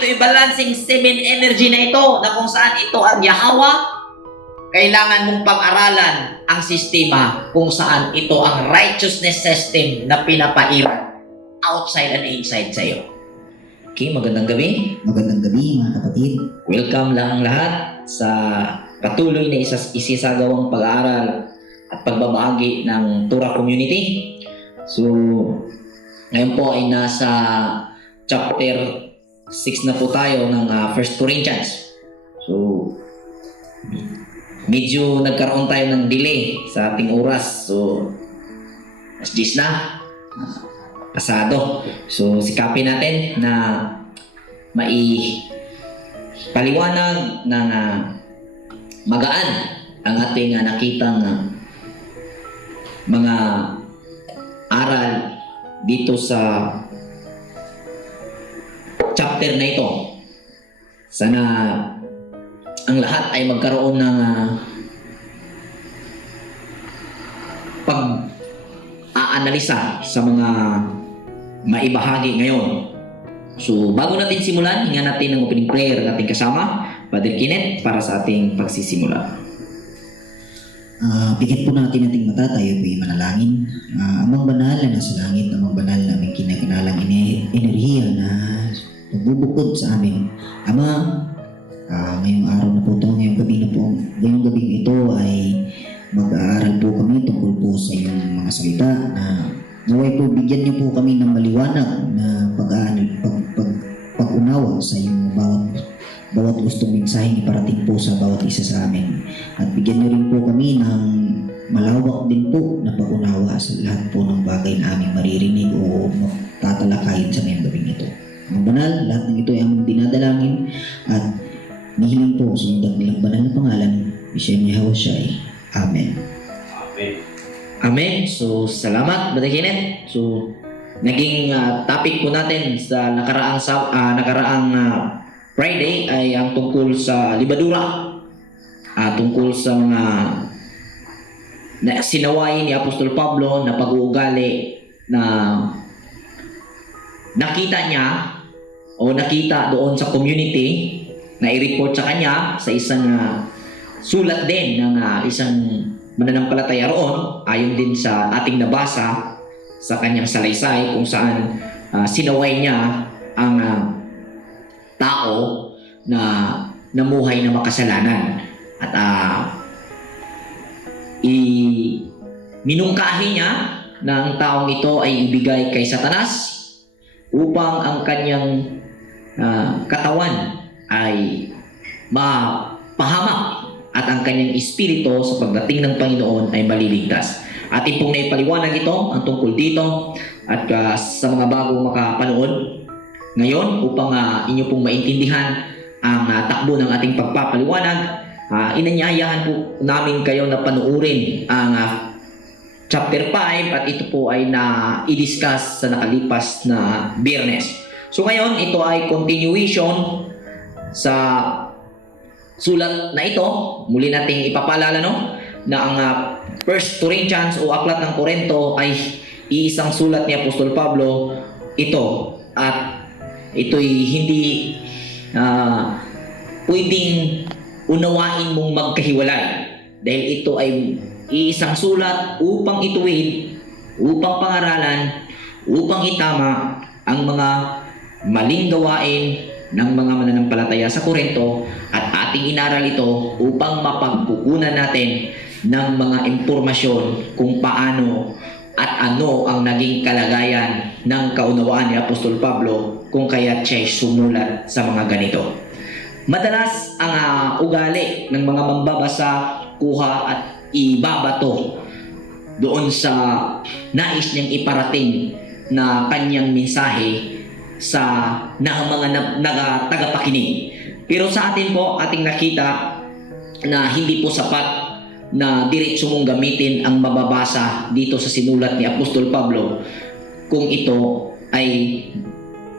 ito i-balancing 7 energy na ito na kung saan ito ang Yahweh, kailangan mong pag-aralan ang sistema kung saan ito ang righteousness system na pinapairan outside and inside sa iyo. Okay, magandang gabi. Magandang gabi mga kapatid. Welcome lang lahat sa patuloy na isisagawang pag-aaral at pagbabahagi ng Torah Community. So, ngayon po ay nasa chapter 6 na po tayo ng 1 Corinthians. So, medyo nagkaroon tayo ng delay sa ating oras. So, as 10 na. Pasado. So, sikapin natin na maipaliwanag ng magaan ang ating nakitang mga aral dito sa chapter na ito. Sana ang lahat ay magkaroon ng pag-aanalisa sa mga maibahagi ngayon. So, bago natin simulan, hingan natin ng opening prayer ng ating kasama, Father Kenneth, para sa ating pagsisimula. Bigyan po natin ating mata, tayo po'y manalangin. Amang banal na nasa langit, amang banal na aming kinakinalang enerhiya na nagbubukod sa amin. Ama, ngayong araw na po ito, ngayong gabi ito ay mag-aaral po kami tungkol po sa iyong mga salita na naway po bigyan niyo po kami ng maliwanag na pag-unawa sa iyong bawat gustong mensaheng iparating po sa bawat isa sa amin. At bigyan niyo rin po kami ng malawak din po na pag-unawa sa lahat po ng bagay na aming maririnig o tatalakayin sa ngayong gabing ito. Ang banal, lahat ng ito ay aming dinadalangin at nihiling po sa iyong dakilang banal na pangalan, Bishem Yahushai. Amen. Amen. So, salamat, Brother Kenneth. So, naging topic po natin sa nakaraang Friday ay ang tungkol sa libadura. Tungkol sa mga sinawayin ni Apostol Pablo na pag-uugali na nakita niya o nakita doon sa community na i-report sa kanya sa isang sulat din ng isang mananampalataya roon, ayon din sa ating nabasa sa kanyang salaysay kung saan sinaway niya ang tao na namuhay na makasalanan at minungkahi niya na ang taong ito ay ibigay kay Satanas upang ang kanyang katawan ay mapahamak at ang kanyang espiritu sa pagdating ng Panginoon ay maliligtas. Ating pong naipaliwanag ito ang tungkol dito at sa mga bago makapanood ngayon upang inyo pong maintindihan ang takbo ng ating pagpapaliwanag, inanyayahan po namin kayo na panuorin ang chapter 5 at ito po ay na-i-discuss sa nakalipas na Biyernes. So ngayon, ito ay continuation sa sulat na ito. Muli nating ipapaalala na ang 1 Corinthians o Aklat ng Korinto ay iisang sulat ni Apostol Pablo ito. At ito'y hindi pwedeng unawain mong magkahiwalay dahil ito ay iisang sulat upang ituwid, upang pangaralan, upang itama ang mga maling gawain ng mga mananampalataya sa Korinto at ating inaral ito upang mapagkukunan natin ng mga impormasyon kung paano at ano ang naging kalagayan ng kaunawaan ni Apostol Pablo kung kaya't siya sumulat sa mga ganito. Madalas ang ugali ng mga mambabasa kuha at ibabato doon sa nais niyang iparating na kanyang mensahe sa mga tagapakinig. Pero sa atin po, ating nakita na hindi po sapat na diretso mong gamitin ang mababasa dito sa sinulat ni Apostol Pablo kung ito ay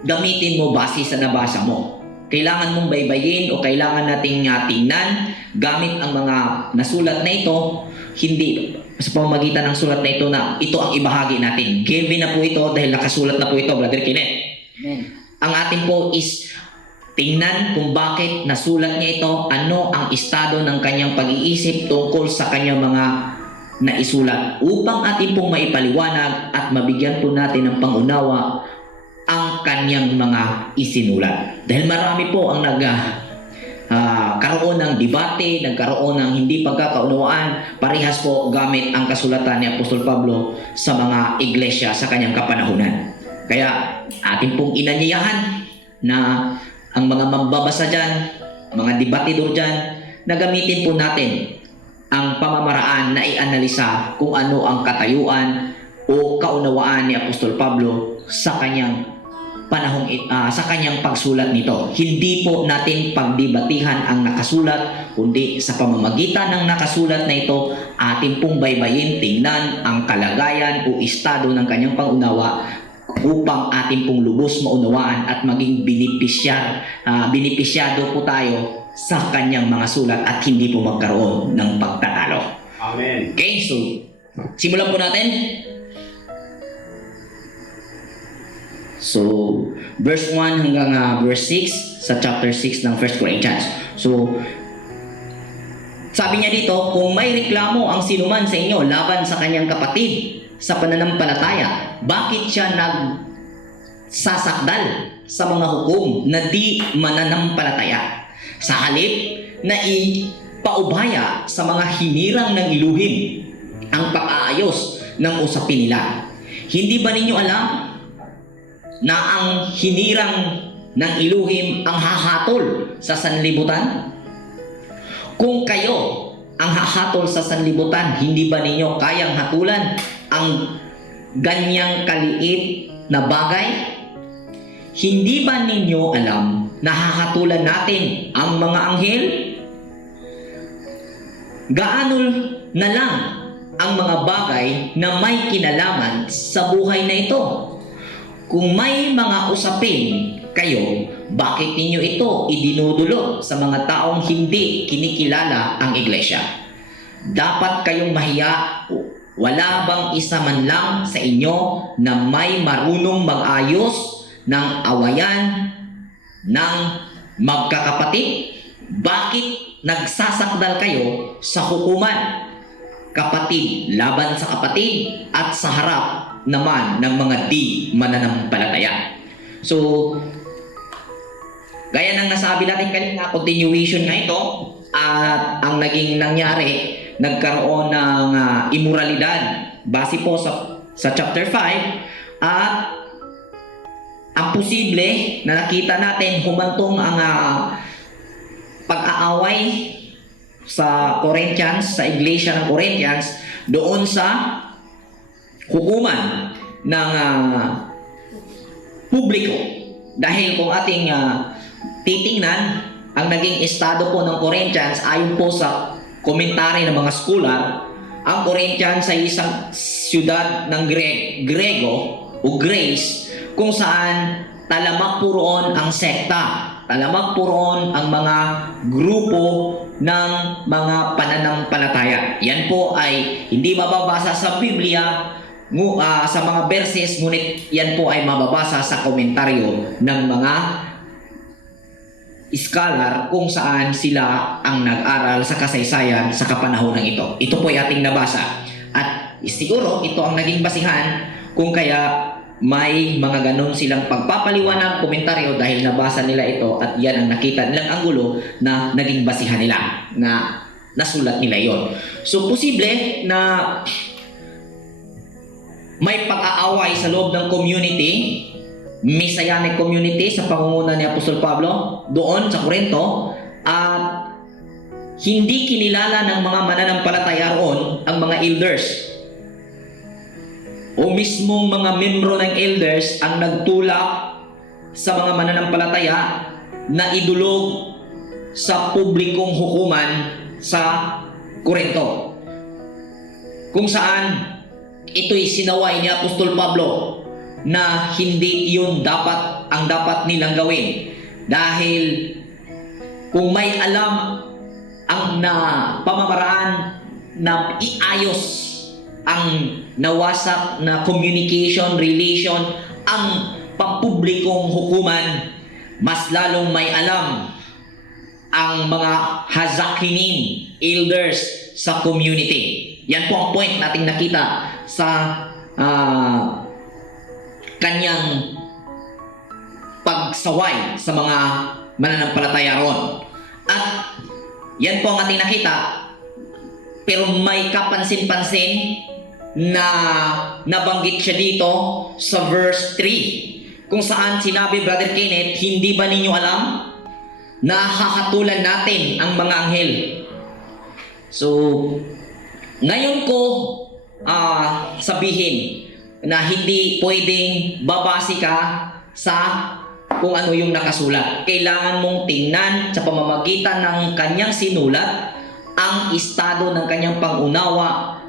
gamitin mo base sa nabasa mo. Kailangan mong baybayin o kailangan nating tingnan gamit ang mga nasulat na ito, hindi sa pamamagitan ng sulat na ito na ito ang ibahagi natin. Given na po ito dahil nakasulat na po ito, Brother Kenneth. Amen. Ang atin po is tingnan kung bakit nasulat niya ito, ano ang estado ng kanyang pag-iisip tungkol sa kanyang mga naisulat, upang atin pong maipaliwanag at mabigyan po natin ng pangunawa ang kanyang mga isinulat. Dahil marami po ang karoon ng debate, nagkaroon ng hindi pagkakaunawaan, parehas po gamit ang kasulatan ni Apostol Pablo sa mga iglesia sa kanyang kapanahunan. Kaya atin pong inanyayahan na ang mga mambabasa dyan, mga debatidor dyan, na gamitin po natin ang pamamaraan na ianalisa kung ano ang katayuan o kaunawaan ni Apostol Pablo sa kanyang sa kanyang pagsulat nito. Hindi po natin pagdebatihan ang nakasulat, kundi sa pamamagitan ng nakasulat na ito, atin pong baybayin, tingnan ang kalagayan o estado ng kanyang pangunawa upang atin pong lubos maunawaan at maging benepisyado po tayo sa kanyang mga sulat at hindi po magkaroon ng pagtatalo. Amen. Okay, so simulan po natin. So, verse 1 hanggang verse 6 sa chapter 6 ng 1 Corinthians. So, sabi niya dito, kung may reklamo ang sinuman sa inyo laban sa kanyang kapatid sa pananampalataya, bakit siya nagsasakdal sa mga hukom na di mananampalataya? Sa halip na ipaubaya sa mga hinirang ng iluhin ang pag-aayos ng usapin nila. Hindi ba ninyo alam na ang hinirang ng iluhim ang hahatol sa sanlibutan? Kung kayo ang hahatol sa sanlibutan, hindi ba ninyo kayang hatulan ang ganyang kaliit na bagay? Hindi ba ninyo alam na hahatulan natin ang mga anghel? Gaano na lang ang mga bagay na may kinalaman sa buhay na ito? Kung may mga usapin kayo, bakit ninyo ito idinudulot sa mga taong hindi kinikilala ang iglesia? Dapat kayong mahiya. Wala bang isa man lang sa inyo na may marunong mag-ayos ng awayan ng magkakapatid? Bakit nagsasakdal kayo sa hukuman? Kapatid laban sa kapatid at sa harap naman ng mga di mananampalataya. So, gaya ng nasabi natin kanina, continuation nga ito, at ang naging nangyari, nagkaroon ng immoralidad base po sa chapter 5, at ang posible na nakita natin humantong ang pag-aaway sa Corinthians, sa iglesia ng Corinthians, doon sa hukuman ng publiko. Dahil kung ating titingnan, ang naging estado po ng Corinthians, ayon po sa komentary ng mga scholar, ang Corinthians ay isang siyudad ng Grego o Greece, kung saan talamak po roon ang sekta, talamak po roon ang mga grupo ng mga pananampalataya. Yan po ay hindi mababasa sa Biblia, sa mga verses, ngunit yan po ay mababasa sa komentaryo ng mga scholar kung saan sila ang nag-aral sa kasaysayan sa kapanahonan ito. Ito po ay ating nabasa. At siguro ito ang naging basihan kung kaya may mga ganon silang pagpapaliwanag, komentaryo, dahil nabasa nila ito at yan ang nakita nilang anggulo na naging basihan nila, na nasulat nila yon. So posible na may pag-aaway sa loob ng community, Messianic community sa pangunguna ni Apostol Pablo doon sa Corinto, at hindi kinilala ng mga mananampalataya roon ang mga elders, o mismong mga membro ng elders ang nagtulak sa mga mananampalataya na idulog sa publikong hukuman sa Corinto, kung saan ito'y sinaway ni Apostol Pablo na hindi yun ang dapat nilang gawin. Dahil kung may alam ang pamamaraan na iayos ang nawasak na communication, relation, ang pampublikong hukuman, mas lalong may alam ang mga hazakinim, elders sa community. Yan po ang point nating nakita sa kanyang pagsaway sa mga mananampalataya ron. At yan po ang ating nakita, pero may kapansin-pansin na nabanggit siya dito sa verse 3, kung saan sinabi, Brother Kenneth, hindi ba ninyo alam na hahatulan natin ang mga anghel? So, ngayon ko sabihin na hindi pwedeng babase ka sa kung ano yung nakasulat. Kailangan mong tingnan sa pamamagitan ng kanyang sinulat ang estado ng kanyang pangunawa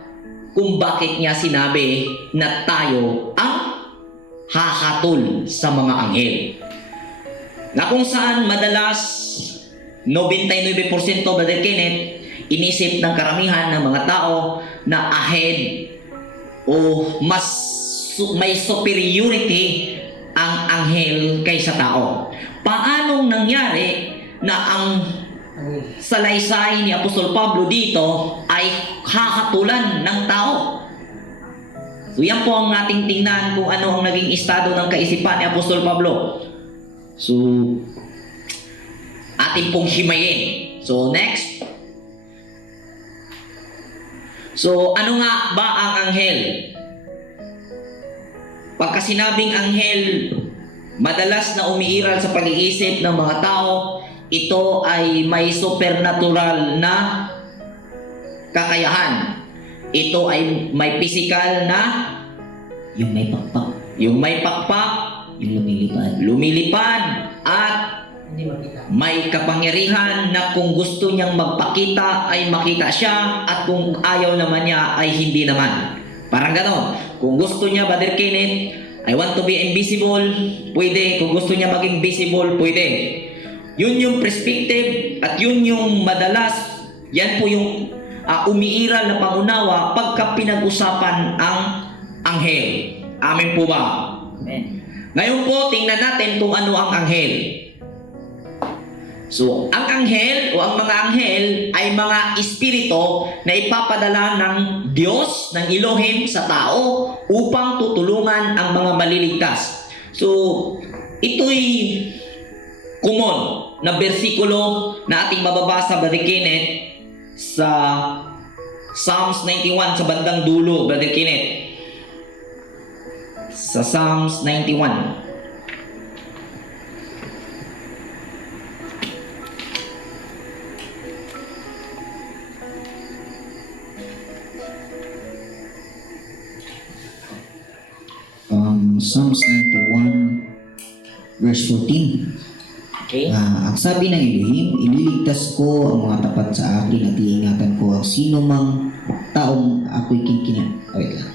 kung bakit niya sinabi na tayo ang hahatol sa mga anghel. Na kung saan madalas 99% Brother Kenneth, inisip ng karamihan ng mga tao na ahead o may superiority ang anghel kaysa tao. Paanong nangyari na ang salaysay ni Apostol Pablo dito ay hahatulan ng tao? So yan po ang ating tingnan kung ano ang naging estado ng kaisipan ni Apostol Pablo. So ating pong himayin. So next. So ano nga ba ang anghel? Pagka sinabing anghel, madalas na umiiral sa pag-iisip ng mga tao, ito ay may supernatural na kakayahan. Ito ay may physical na Yung may pakpak, yung yung lumilipad at may kapangyarihan na kung gusto niyang magpakita ay makita siya, at kung ayaw naman niya ay hindi naman. Parang gano'n. Kung gusto niya, Brother Kenneth, I want to be invisible, pwede. Kung gusto niya maging visible, pwede. Yun yung perspective at yun yung madalas, yan po yung umiiral na pangunawa pagka pinag-usapan ang anghel. Amen po ba? Amen. Ngayon po, tingnan natin kung ano ang anghel. So, ang anghel o ang mga anghel ay mga espiritu na ipapadala ng Diyos, ng Elohim sa tao upang tutulungan ang mga maliligtas. So, ito'y common na bersikulo na ating mababasa, Brother Kenneth, sa Psalms 91 sa bandang dulo, Brother Kenneth. Sa Psalms 91. Psalms 91 verse 14. Okay? Ang sabi ng Elohim, ililigtas ko ang mga tapat sa akin at iingatan ko ang sino mang taong ako'y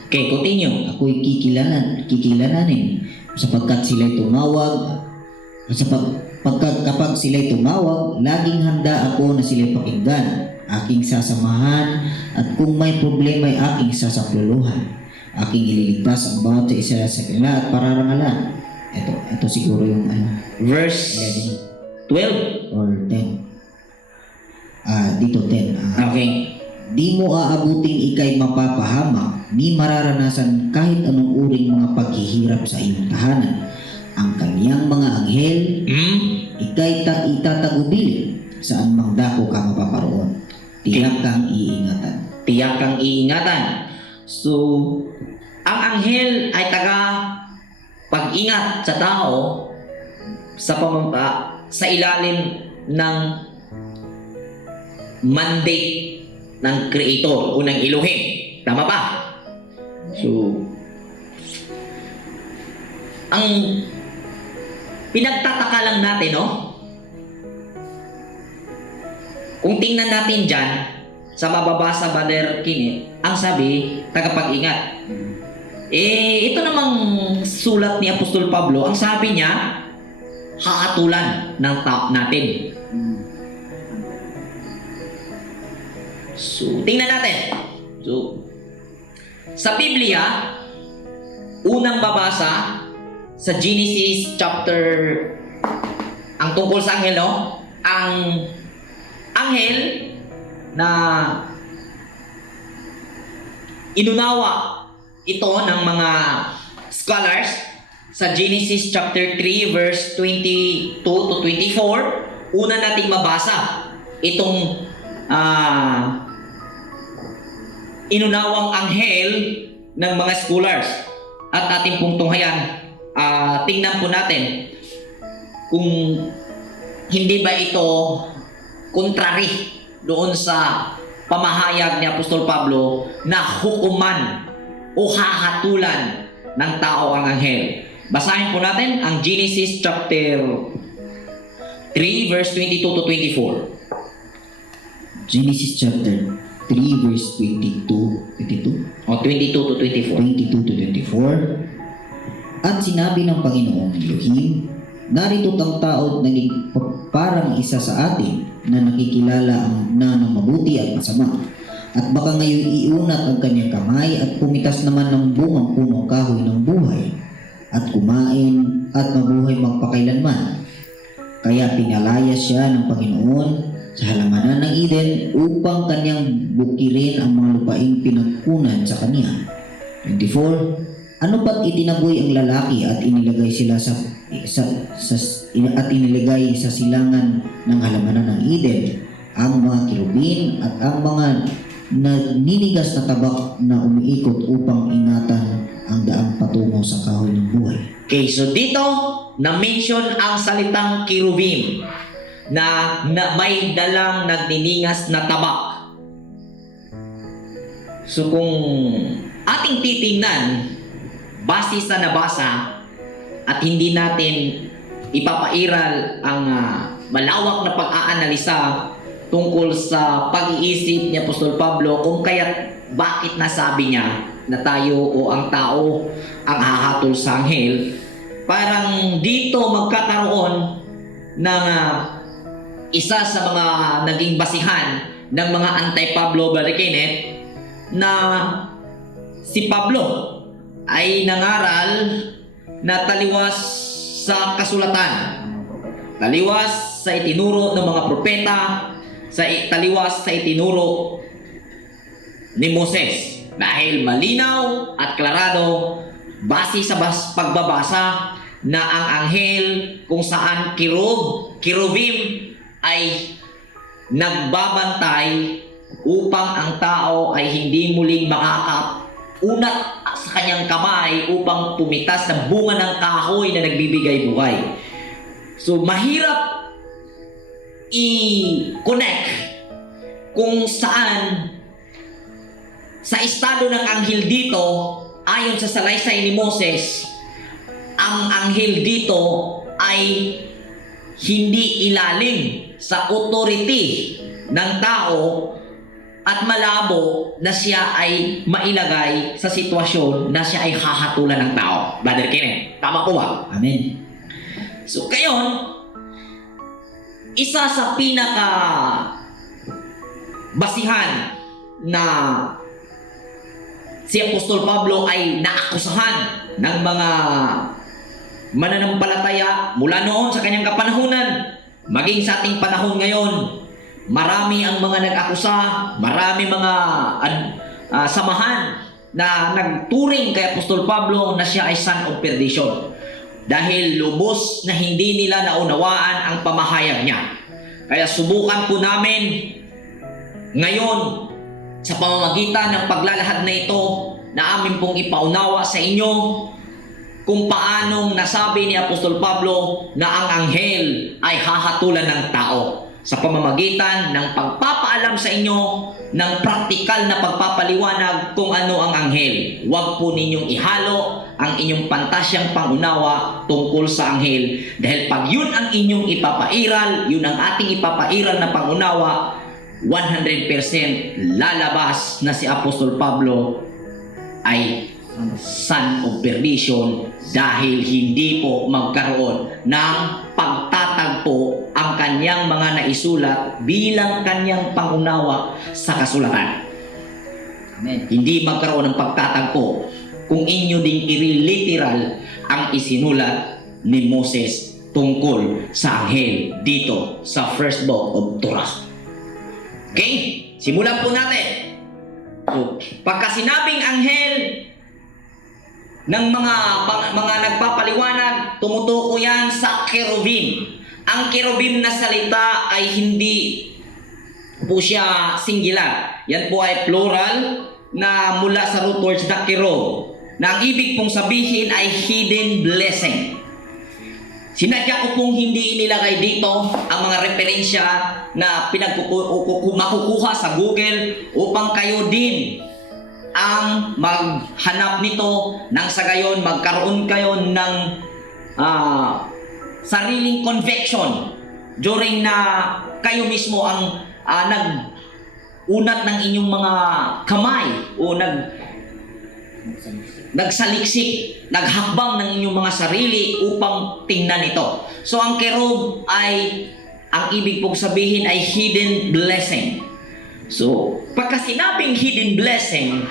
Okay, continue. ako'y kikilalanin sapagkat sila'y tumawag kapag sila'y tumawag, laging handa ako na sila'y pakinggan, aking sasamahan, at kung may problema ay aking sasakluluhan. Aking ililigtas ang bawat isa sa kanila at pararangalan. Ito siguro yung Verse 12. 11 or 10. Dito 10. Okay. Di mo aabuting ikay mapapahamak, ni mararanasan kahit anong uring mga paghihirap sa iyong tahanan. Ang kaniyang mga anghel, ikay itatagubili saan mang dako ka mapaparoon. Tiyak kang iingatan. Tiyak kang iingatan. So, ang anghel ay taga pag-ingat sa tao sa ilalim ng mandate ng Creator o ng Elohim. Tama ba? So, ang pinagtataka lang natin, no? Kung tingnan natin dyan, sa mababasa, Brother Kenneth, ang sabi, tagapag-ingat. Ito namang sulat ni Apostol Pablo, ang sabi niya, haatulan ng tao natin. So, tingnan natin. So, sa Biblia, unang babasa, sa Genesis chapter ang tungkol sa anghel, no? Ang anghel na inunawa ito ng mga scholars sa Genesis chapter 3 verse 22 to 24. Una nating mabasa itong inunawang anghel ng mga scholars at ating pong tunghayan. Tingnan po natin kung hindi ba ito contrary doon sa pamahayag ni Apostol Pablo na hukuman o hahatulan ng tao ang anghel. Basahin po natin ang Genesis chapter 3 verse 22 to 24. Genesis chapter 3 verse 22 O 22 to 24. 22 to 24. At sinabi ng Panginoong Elohim, narito't ang tao naging parang isa sa atin na nakikilala na ng mabuti at masama. At baka ngayon iunat ang kanyang kamay at pumitas naman ng bungang punong kahoy ng buhay at kumain at mabuhay magpakailanman. Kaya pinalaya siya ng Panginoon sa halamanan ng Eden upang kanyang bukirin ang mga lupaing pinagkunan sa kanya. 24. Ano pat itinaboy ang lalaki at inilagay inilagay sa silangan ng halamanan ng Eden ang mga kirubin at ang mga ninigas na tabak na umiikot upang ingatan ang daang patungo sa kahoy ng buhay. Okay, so dito na-mention ang salitang kirubim na may dalang nagniningas na tabak. So kung ating titingnan base sa nabasa at hindi natin ipapairal ang malawak na pag-aanalisa tungkol sa pag-iisip ni Apostol Pablo kung kaya't bakit nasabi niya na tayo o ang tao ang hahatol sa anghel, parang dito magkakaroon ng isa sa mga naging basihan ng mga anti-Pablo Barricanet na si Pablo ay nangaral na taliwas sa kasulatan, taliwas sa itinuro ng mga propeta, taliwas sa itinuro ni Moses, dahil malinaw at klarado base sa pagbabasa na ang anghel kung saan kirubim ay nagbabantay upang ang tao ay hindi muling makakaunat sa kanyang kamay upang pumitas ng bunga ng kahoy na nagbibigay buhay. So mahirap i-connect kung saan sa estado ng anghel dito, ayon sa salaysay ni Moses, ang anghel dito ay hindi ilalim sa authority ng tao at malabo na siya ay mailagay sa sitwasyon na siya ay hahatulan ng tao. Brother Kenneth, tama po ba? Amen. So ngayon, isa sa pinaka basihan na si Apostol Pablo ay naakusahan ng mga mananampalataya mula noon sa kanyang kapanahunan, maging sa ating panahon ngayon. Marami ang mga nag-akusa, marami mga samahan na nagturing kay Apostol Pablo na siya ay son of perdition dahil lubos na hindi nila naunawaan ang pamahayag niya. Kaya subukan po namin ngayon sa pamamagitan ng paglalahad na ito na amin pong ipaunawa sa inyo kung paanong nasabi ni Apostol Pablo na ang anghel ay hahatulan ng tao sa pamamagitan ng pagpapaalam sa inyo ng praktikal na pagpapaliwanag kung ano ang anghel. Huwag po ninyong ihalo ang inyong pantasyang pangunawa tungkol sa anghel dahil pag yun ang inyong ipapairal, yun ang ating ipapairal na pangunawa, 100% lalabas na si Apostol Pablo ay son of perdition dahil hindi po magkaroon ng pagtatagpo ang kanyang mga naisulat bilang kanyang pangunawa sa kasulatan. Amen. Hindi magkaroon ng pagtatagpo kung inyo ding i-literal ang isinulat ni Moses tungkol sa anghel dito sa first book of Torah. Okay? Simulan po natin. So, pagka sinabing anghel ng mga nagpapaliwanag, tumutuko yan sa cherubim. Ang cherubim na salita ay hindi po siya singular. Yan po ay plural na mula sa root words na cherub, na ang ibig pong sabihin ay hidden blessing. Sinadya ko pong hindi inilagay dito ang mga referensya na makukuha sa Google upang kayo din ang maghanap nito nang sa gayon magkaroon kayo ng sariling conviction during na kayo mismo ang nag-unat ng inyong mga kamay o nagsaliksik, naghakbang ng inyong mga sarili upang tingnan ito. So ang cherub ay, ang ibig pong sabihin ay hidden blessing. So, pagka sinabing hidden blessing,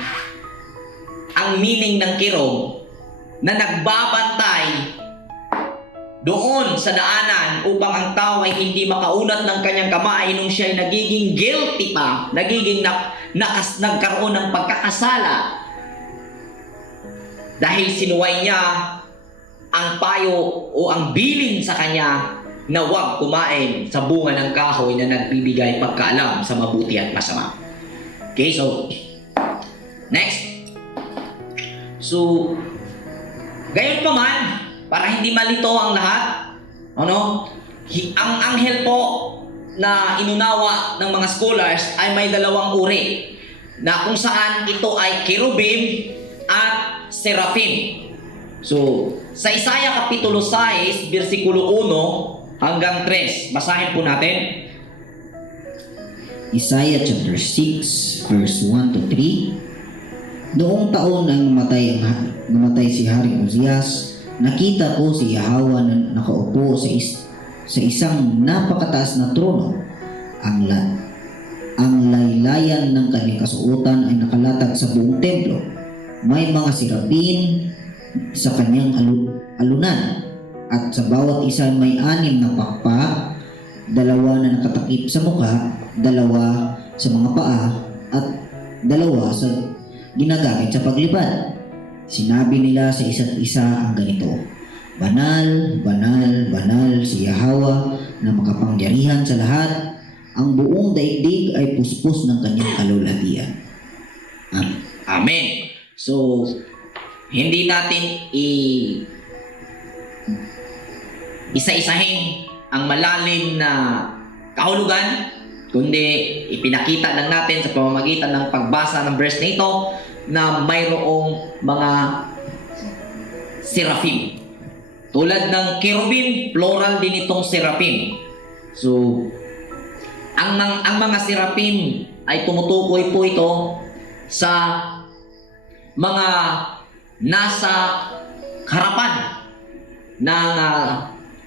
ang meaning ng cherub na nagbabantay doon sa daanan upang ang tao ay hindi makaunat ng kanyang kamay nung siya ay nagiging guilty pa, nagkaroon ng pagkakasala dahil sinuway niya ang payo o ang bilin sa kanya na huwag kumain sa bunga ng kahoy na nagbibigay pagkaalam sa mabuti at masama. Okay, so next. So, gayon pa man, para hindi malito ang lahat, ang anghel po na inunawa ng mga scholars ay may dalawang uri, na kung saan ito ay cherubim at seraphim. So, sa Isaiah Kapitulo 6, versikulo 1 hanggang 3, basahin po natin. Isaiah chapter 6 verse 1 to 3. Noong taon ang namatay si Haring Uzias, nakita ko si Yahweh na nakaupo sa isang napakataas na trono. Ang laylayan ng kanyang kasuotan ay nakalatag sa buong templo. May mga sirapin sa kanyang alunan, at sa bawat isa may 6 na pakpak, 2 na nakatakip sa mukha, 2 sa mga paa, at 2 sa ginagamit sa paglipad. Sinabi nila sa isa't isa ang ganito: Banal, banal, banal si Yahweh na makapangyarihan sa lahat. Ang buong daigdig ay puspos ng kanyang kalulatian. Amen. So, hindi natin isa-isahin ang malalim na kahulugan, kundi ipinakita lang natin sa pamamagitan ng pagbasa ng verse na ito na mayroong mga seraphim. Tulad ng cherubim, plural din itong seraphim. So, ang mga seraphim ay tumutukoy po ito sa mga nasa harapan ng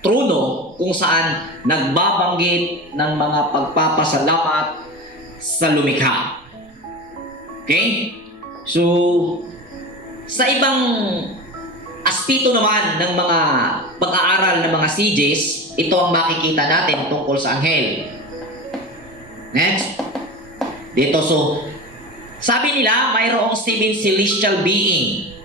trono kung saan nagbabanggit ng mga pagpapasalamat sa lumikha. Okay? So, sa ibang aspeto naman ng mga pag-aaral ng mga CJs, ito ang makikita natin tungkol sa anghel. Next. Dito, so, sabi nila, mayroong 7 celestial being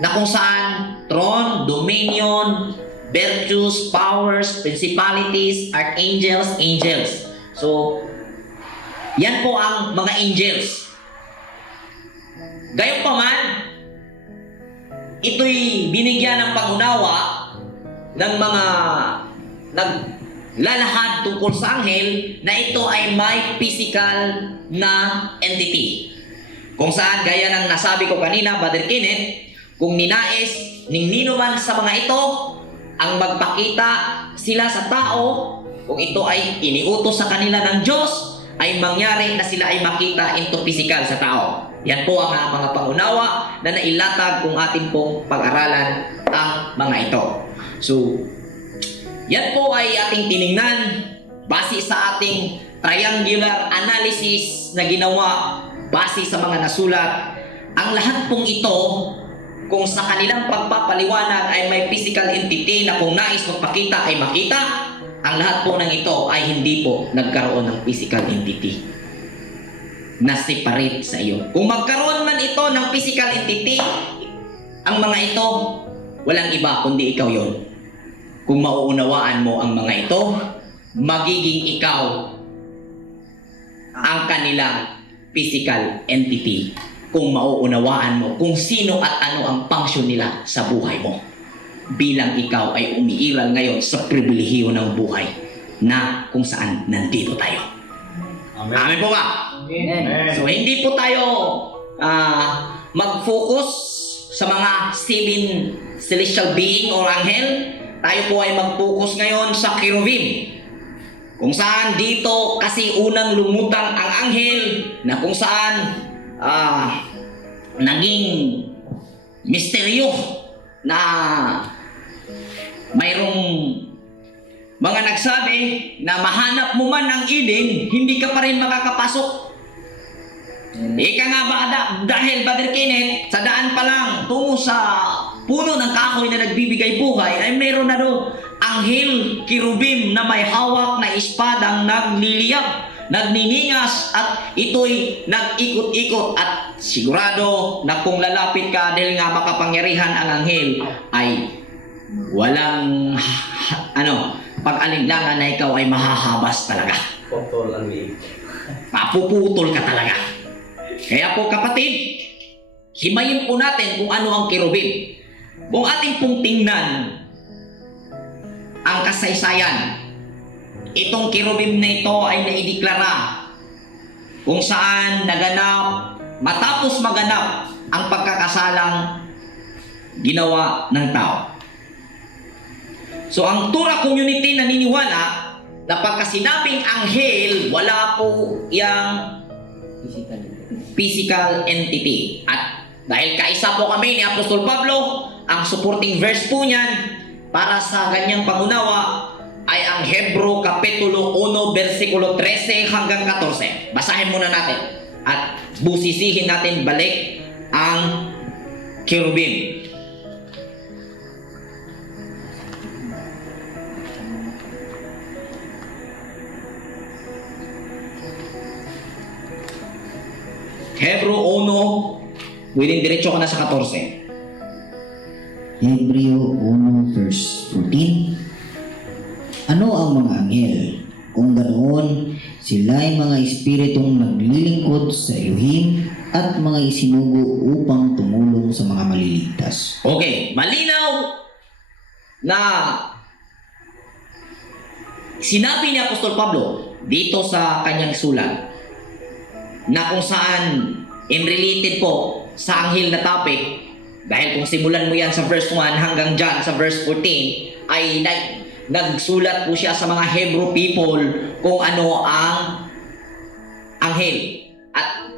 na kung saan throne, dominion, virtues, powers, principalities, archangels, angels. So, yan po ang mga angels. Gayunpaman, ito'y binigyan ng pangunawa ng mga naglalahad tungkol sa anghel na ito ay may physical na entity. Kung saan, gaya ng nasabi ko kanina, Brother Kenneth, kung ninais nino man sa mga ito ang magpakita sila sa tao, kung ito ay iniutos sa kanila ng Diyos, ay mangyari na sila ay makita into physical sa tao. Yan po ang mga pangunawa na nailatag kung atin pong pag-aralan ang mga ito. So, yan po ay ating tiningnan base sa ating triangular analysis na ginawa base sa mga nasulat. Ang lahat pong ito kung sa kanilang pagpapaliwanag ay may physical entity na kung nais magpakita ay makita, ang lahat po ng ito ay hindi po nagkaroon ng physical entity na separate sa iyo. Kung magkaroon man ito ng physical entity, ang mga ito, walang iba kundi ikaw yon. Kung mauunawaan mo ang mga ito, magiging ikaw ang kanilang physical entity. Kung mauunawaan mo kung sino at ano ang function nila sa buhay mo, bilang ikaw ay umiiral ngayon sa pribilehiyo ng buhay na kung saan nandito tayo. Amen. Amen po ba? Amen. So hindi po tayo mag-focus sa mga seven celestial being or anghel. Tayo po ay mag-focus ngayon sa cherubim. Kung saan dito kasi unang lumutang ang anghel na kung saan naging misteryo na mayroong mga nagsabi na mahanap mo man ang Eden, hindi ka pa rin makakapasok. Ika nga ba dahil Brother Kenneth, sa daan pa lang tungo sa puno ng kahoy na nagbibigay buhay ay mayroon na doon anghel, kirubim na may hawak na espadang nagliliyab, nagniningas at ito'y nag-ikot-ikot at sigurado na kung lalapit ka dahil nga makapangyarihan ang anghel ay walang pag-alinlangan na ikaw ay mahahabas talaga. Putol ang liig. Mapuputol ka talaga. Kaya po kapatid, himayin po natin kung ano ang kirubim. Kung ating pong tingnan ang kasaysayan, itong kirubim na ito ay naideklara kung saan naganap, matapos maganap ang pagkakasalang ginawa ng tao. So ang Tura community naniniwala na pagka sinabing anghel, wala po yang physical entity. At dahil kaisa po kami ni Apostol Pablo, ang supporting verse po niyan para sa ganyang pangunawa ay ang Hebro Kapitulo 1, versikulo 13 hanggang 14. Basahin muna natin at busisihin natin balik ang cherubim. Hebro 1, pwedeng diretso ka na sa 14. Hebreo 1 verse 14. Ano ang mga anghel? Kung ganoon, sila ay mga espiritong naglilingkod sa Elohim at mga isinugo upang tumulong sa mga maliligtas. Okay, malinaw na sinabi ni Apostol Pablo dito sa kanyang sulat na kung saan related po sa anghel na topic, dahil kung simulan mo yan sa verse 1 hanggang dyan sa verse 14 ay nagsulat po siya sa mga Hebrew people kung ano ang anghel at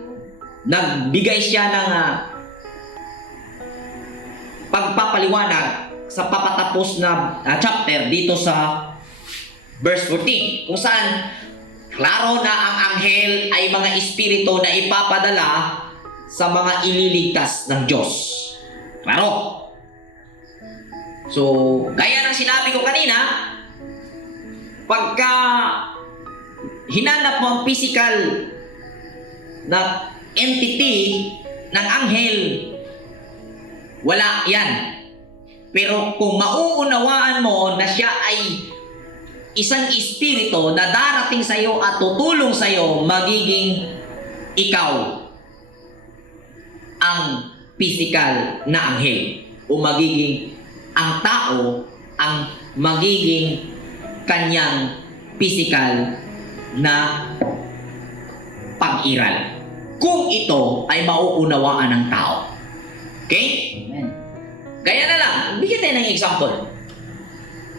nagbigay siya ng pagpapaliwanag sa papatapos na chapter dito sa verse 14 kung saan klaro na ang anghel ay mga espiritu na ipapadala sa mga ililigtas ng Diyos. Klaro. So, gaya ng sinabi ko kanina, pagka hinanap mo ang physical na entity ng anghel, wala yan. Pero kung mauunawaan mo na siya ay isang espiritu na darating sa iyo at tutulong sa iyo, magiging ikaw ang physical na anghel o magiging ang tao ang magiging kanyang physical na pag-iral kung ito ay mauunawaan ng tao. Okay? Amen. Gaya na lang, bigyan tayo ng example.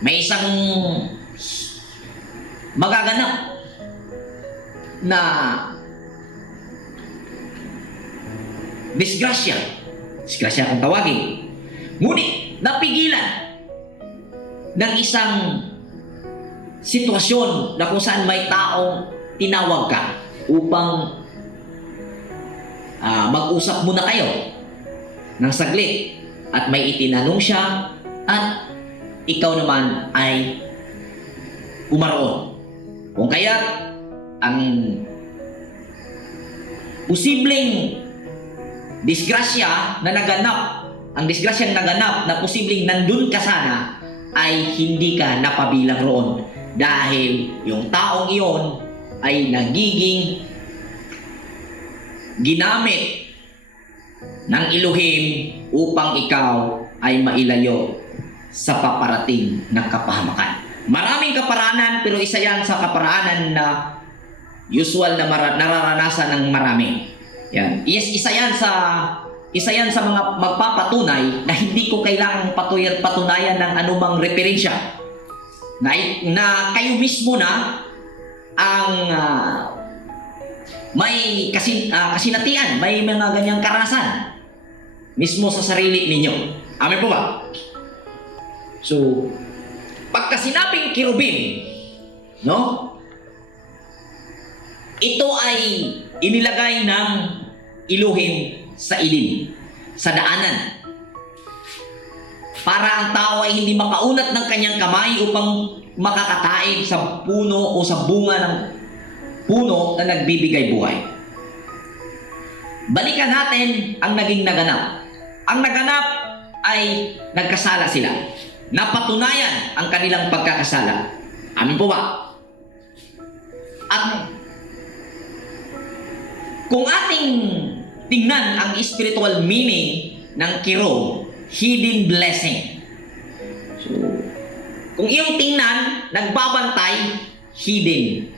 May isang magaganap na disgrasya kung tawagin, ngunit napigilan ng isang sitwasyon na kung saan may taong tinawag ka upang mag-usap muna kayo ng saglit at may itinanong siya at ikaw naman ay umaroon. Kung kaya ang posibleng disgrasya na naganap, ang disgrasyang naganap na posibleng nandun ka sana, ay hindi ka napabilang roon dahil yung taong iyon ay nagiging ginamit ng Elohim upang ikaw ay mailayo sa paparating na kapahamakan. Maraming kaparanan, pero isa yan sa kaparanan na usual na nararanasan ng marami. Yan. Yes, isa yan sa mga magpapatunay na hindi ko kailangang patunayan ng anumang referensya. Na kayo mismo na ang may kasinatian, may mga ganyang karanasan mismo sa sarili ninyo. Amen po ba? So, pagka sinabing kirubim, no? Ito ay inilagay ng Elohim sa ilim, sa daanan, para ang tao ay hindi makaunat ng kanyang kamay upang makakataib sa puno o sa bunga ng puno na nagbibigay buhay. Balikan natin ang naging naganap. Ang naganap ay nagkasala sila. Napatunayan ang kanilang pagkakasala. Amin po ba? At kung ating tingnan ang spiritual meaning ng kiro, hidden blessing. So, kung iyong tingnan, nagbabantay, hidden.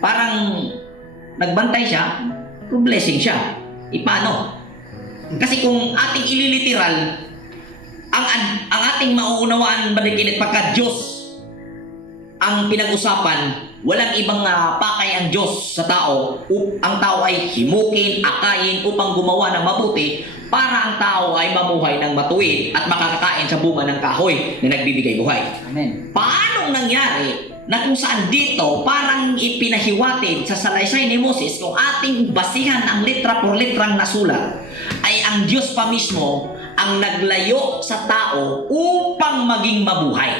Parang nagbantay siya, pero blessing siya. Ipano? Kasi kung ating ililiteral, ang ating mauunawaan balikilit pagka Diyos ang pinag-usapan, walang ibang pakay ang Diyos sa tao. Ang tao ay himukin, akayin upang gumawa ng mabuti para ang tao ay mamuhay ng matuwid at makakakain sa bunga ng kahoy na nagbibigay buhay. Amen. Paano nangyari na kung saan dito parang ipinahiwatig sa salaysay ni Moses, kung ating basihan ang litra por litrang nasulat, ay ang Diyos pa mismo ang naglayo sa tao upang maging mabuhay.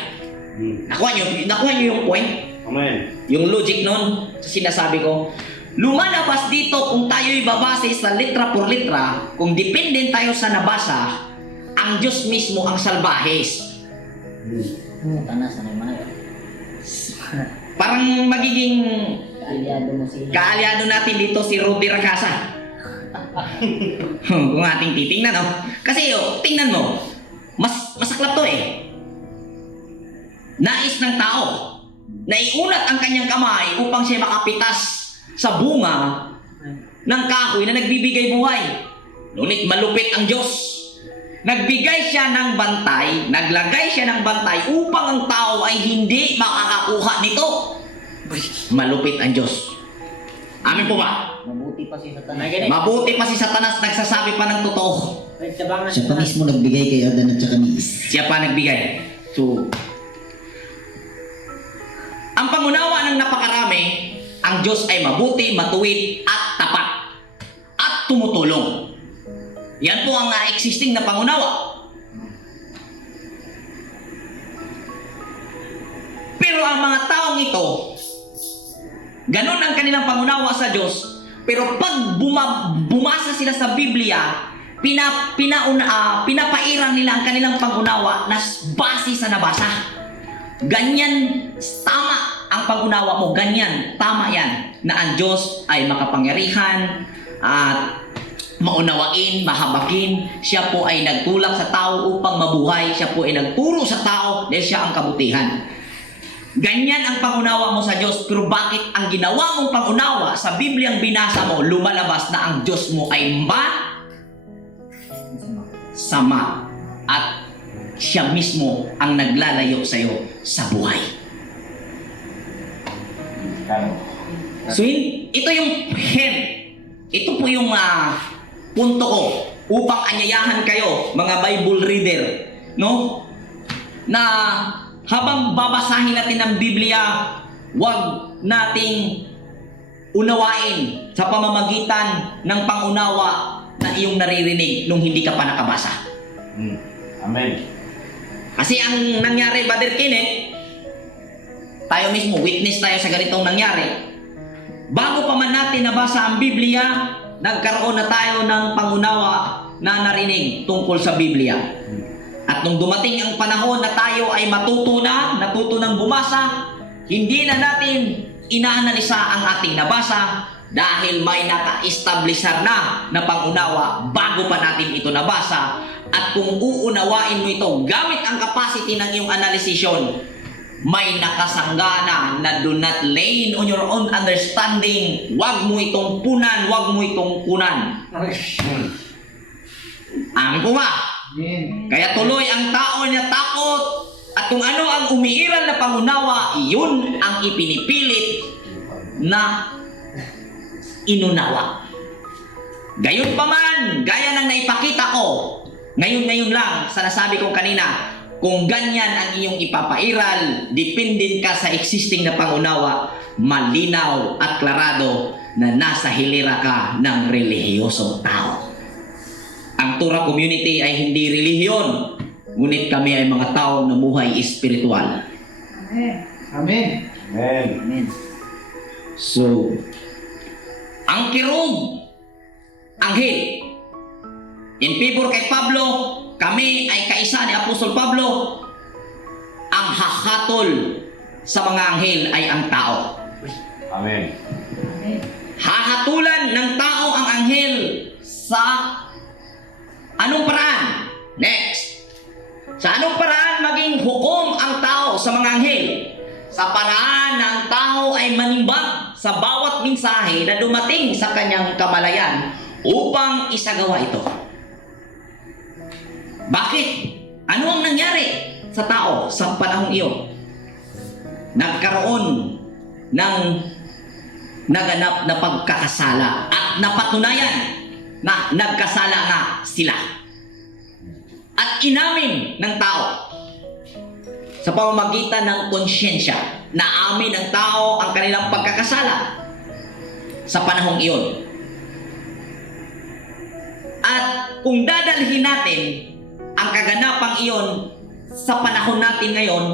Nakuha niyo yung point? Amen. Yung logic nun sa sinasabi ko. Lumalabas dito kung tayo'y babase sa litra por litra, kung dependent tayo sa nabasa, ang Diyos mismo ang salbahes. Tanas na naman. Parang magiging Kaalyado mo si kaalyado natin dito si Rudy Racasa. Kung ating titingnan, no? Kasi tingnan mo, masaklap to eh. Nais ng tao na iunat ang kanyang kamay upang siya makapitas sa bunga ng kahoy na nagbibigay buhay. Ngunit malupit ang Diyos. Nagbigay siya ng bantay, naglagay siya ng bantay upang ang tao ay hindi makakakuha nito. Malupit ang Diyos. Amin po ba? mabuti pa si Satanas. Mabuti pa si Satanas, nagsasabi pa ng totoo. Siya pa mismo nagbigay kay Adan at saka ni Is. Siya pa nagbigay. So, ang pangunawa ng napakarami, ang Diyos ay mabuti, matuwid, at tapat. At tumutulong. Yan po ang existing na pangunawa. Pero ang mga taong ito, ganun ang kanilang pangunawa sa Diyos. Pero pag bumasa sila sa Biblia, pinapairang nila ang kanilang pangunawa na base sa nabasa. Ganyan, tama ang pangunawa mo. Ganyan, tama yan. Na ang Diyos ay makapangyarihan at maunawain, mahabakin. Siya po ay nagtulak sa tao upang mabuhay. Siya po ay nagturo sa tao dahil siya ang kabutihan. Ganyan ang pangunawa mo sa Diyos. Pero bakit ang ginawa mong pangunawa sa Bibliang binasa mo, lumalabas na ang Diyos mo ay sama at siya mismo ang naglalayo sa iyo sa buhay. So ito yung head. Ito po yung punto ko upang anyayahan kayo mga Bible reader, no? Na habang babasahin natin ang Biblia, huwag nating unawain sa pamamagitan ng pangunawa na iyong naririnig nung hindi ka pa nakabasa. Amen. Kasi ang nangyari, Brother Kenneth, tayo mismo, witness tayo sa ganitong nangyari. Bago pa man natin nabasa ang Biblia, nagkaroon na tayo ng pangunawa na narinig tungkol sa Biblia. At nung dumating ang panahon na tayo ay natuto ng bumasa, hindi na natin inaanalisa ang ating nabasa dahil may naka-establishar na pangunawa bago pa natin ito nabasa. At kung uunawain mo ito gamit ang capacity ng iyong analysisyon, may nakasanggana na do not lean on your own understanding. Huwag mo itong punan, huwag mo itong kunan. Amin po ba? Kaya tuloy ang tao niya takot, at kung ano ang umiiral na pangunawa, iyon ang ipinipilit na inunawa. Gayon pa man, gaya ng naipakita ko, ngayon lang, sa nasabi ko kanina, kung ganyan ang iyong ipapairal, dependent ka sa existing na pangunawa, malinaw at klarado na nasa hilera ka ng relihiyosong tao. Ang Tura community ay hindi relihiyon, ngunit kami ay mga tao na buhay espiritual. Amen. Amen. So, ang kirub, anghel, in favor kay Pablo, kami ay kaisa ni Apostol Pablo. Ang hahatol sa mga anghel ay ang tao. Amen. Hahatulan ng tao ang anghel sa anong paraan? Next. Sa anong paraan maging hukom ang tao sa mga anghel? Sa paraan ng tao ay manimbang sa bawat mensahe na dumating sa kanyang kamalayan upang isagawa ito. Bakit? Ano ang nangyari sa tao sa panahong iyon? Nagkaroon ng naganap na pagkakasala at napatunayan na nagkasala nga sila. At inamin ng tao sa pamamagitan ng konsyensya, na amin ng tao ang kanilang pagkakasala sa panahong iyon. At kung dadalhin natin ang kaganapang iyon sa panahon natin ngayon,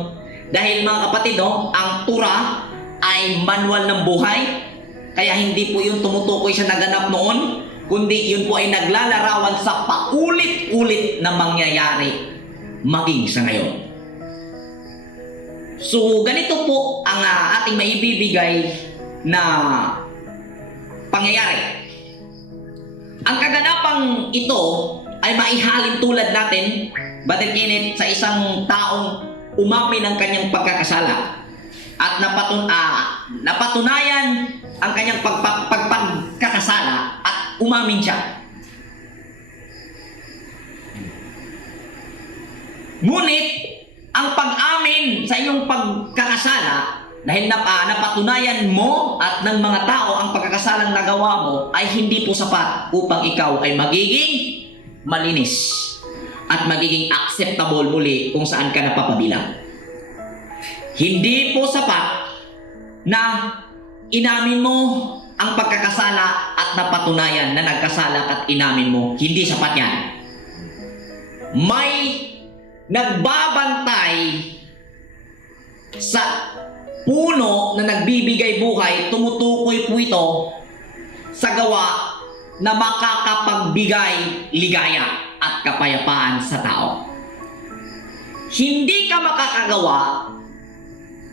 dahil mga kapatid, ang Tura ay manual ng buhay, kaya hindi po yun tumutukoy sa naganap noon, kundi yun po ay naglalarawan sa paulit-ulit na mangyayari maging sa ngayon. So, ganito po ang ating maibibigay na pangyayari. Ang kaganapang ito ay maihalin tulad natin, Brother Kenneth, sa isang taong umamin ng kanyang pagkakasala at napatunayan ang kanyang pagkakasala at umamin siya. Ngunit, ang pag-amin sa iyong pagkakasala, dahil napatunayan mo at ng mga tao ang pagkakasalang nagawa mo, ay hindi po sapat upang ikaw ay magiging malinis at magiging acceptable muli kung saan ka napapabilang. Hindi po sapat na inamin mo ang pagkakasala at napatunayan na nagkasala at inamin mo. Hindi sapat yan. May nagbabantay sa puno na nagbibigay buhay, tumutukoy po ito sa gawa na makakapagbigay ligaya at kapayapaan sa tao. Hindi ka makakagawa,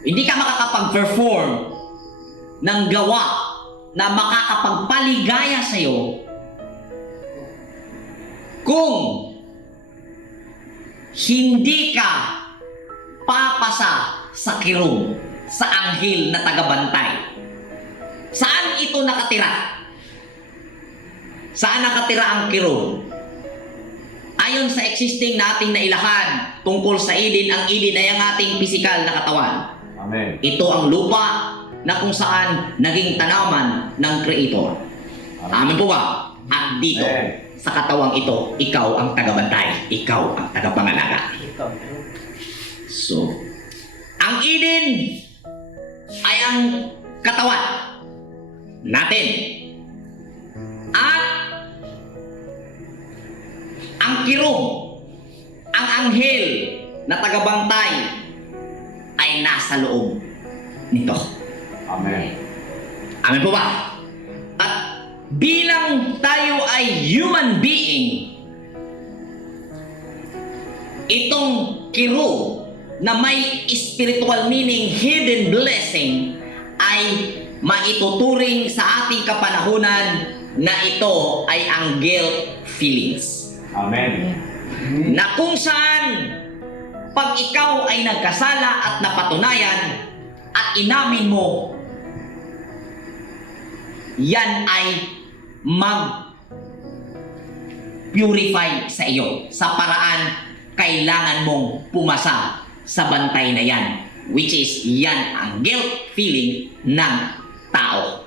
hindi ka makakapag-perform ng gawa na makakapagpaligaya sa iyo kung hindi ka papasa sa kirub, sa anghel na tagabantay. Saan ito nakatira? Saan nakatira ang kirub? Ayon sa existing nating nailahad tungkol sa Eden, ang Eden ay ang ating pisikal na katawan. Amen. Ito ang lupa na kung saan naging tanaman ng Creator. Amen po ba? At dito, Amen. sa katawang ito, ikaw ang tagabantay, ikaw ang tagapangalaga. So, ang Eden ay ang katawan natin. At ang kirub ang anghel na tagabantay ay nasa loob nito. Amen. Amen po ba? At bilang tayo ay human being, itong kirub na may spiritual meaning, hidden blessing, ay maituturing sa ating kapanahunan na ito ay ang guilt feelings. Amen. Na kung saan pag ikaw ay nagkasala at napatunayan at inamin mo, yan ay mag-purify sa iyo sa paraan kailangan mong pumasa sa bantay na yan, which is yan ang guilt feeling ng tao.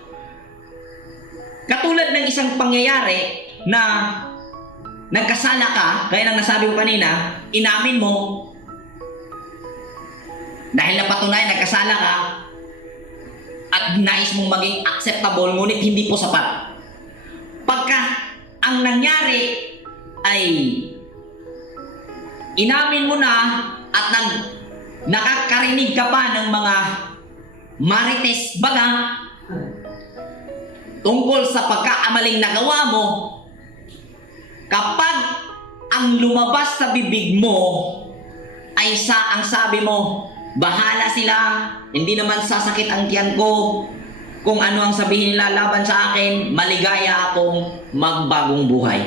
Katulad ng isang pangyayari na nagkasala ka, gaya ng nasabi ko kanina, inamin mo, dahil napatunayan nagkasala ka, at nais mong maging acceptable, ngunit hindi po sapat. Pagka ang nangyari ay inamin mo na at nakakarinig ka pa ng mga marites baga tungkol sa pagkaamaling nagawa mo, kapag ang lumabas sa bibig mo ay ang sabi mo, bahala sila, hindi naman sasakit ang tiyan ko, kung ano ang sabihin nila laban sa akin, maligaya akong magbagong buhay.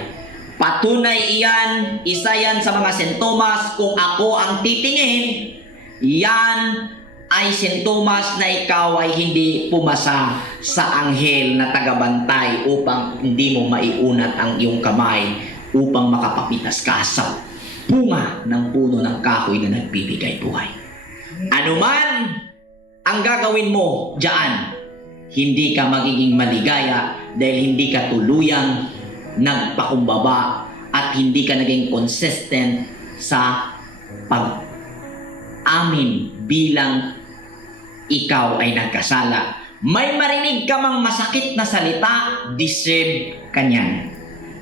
Patunay iyan, isa yan sa mga sintomas. Kung ako ang titingin, yan ay sintomas na ikaw ay hindi pumasa sa anghel na tagabantay upang hindi mo maiunat ang iyong kamay upang makapapitas ka sa bunga ng puno ng kahoy na nagbibigay buhay. Ano man ang gagawin mo diyan, hindi ka magiging maligaya dahil hindi ka tuluyang nagpakumbaba at hindi ka naging consistent sa pag-amin bilang ikaw ay nagkasala. May marinig ka mang masakit na salita, deserve ka niyan.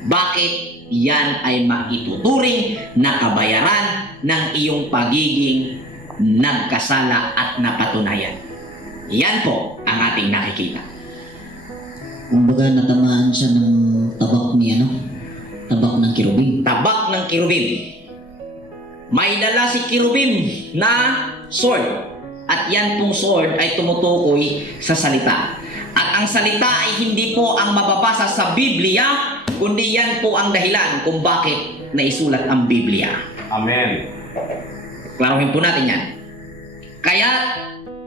Bakit? Yan ay maituturing na kabayaran ng iyong pagiging nagkasala at napatunayan. Yan po ang ating nakikita. Kumbaga natamaan siya ng tabak ng kirubim. Tabak ng kirubim. May dala si kirubim na sword. At yan pong sword ay tumutukoy sa salita. At ang salita ay hindi po ang mababasa sa Biblia, kundi yan po ang dahilan kung bakit naisulat ang Biblia. Amen. Klaruhin po natin yan. Kaya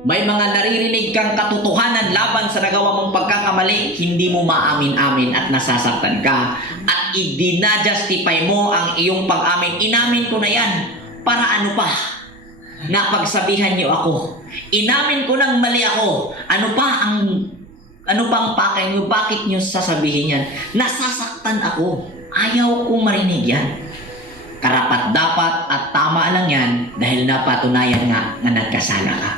may mga naririnig kang katotohanan laban sa nagawa mong pagkakamali, hindi mo maamin-amin at nasasaktan ka. At idina-justify mo ang iyong pag-amin. Inamin ko na yan. Para ano pa? Napagsabihan niyo ako. Inamin ko nang mali ako. Ano pang pakay niyo? Bakit niyo sasabihin yan? Nasasaktan ako. Ayaw kong marinig yan. Karapat dapat at tama lang yan dahil napatunayan nga na nagkasala ka.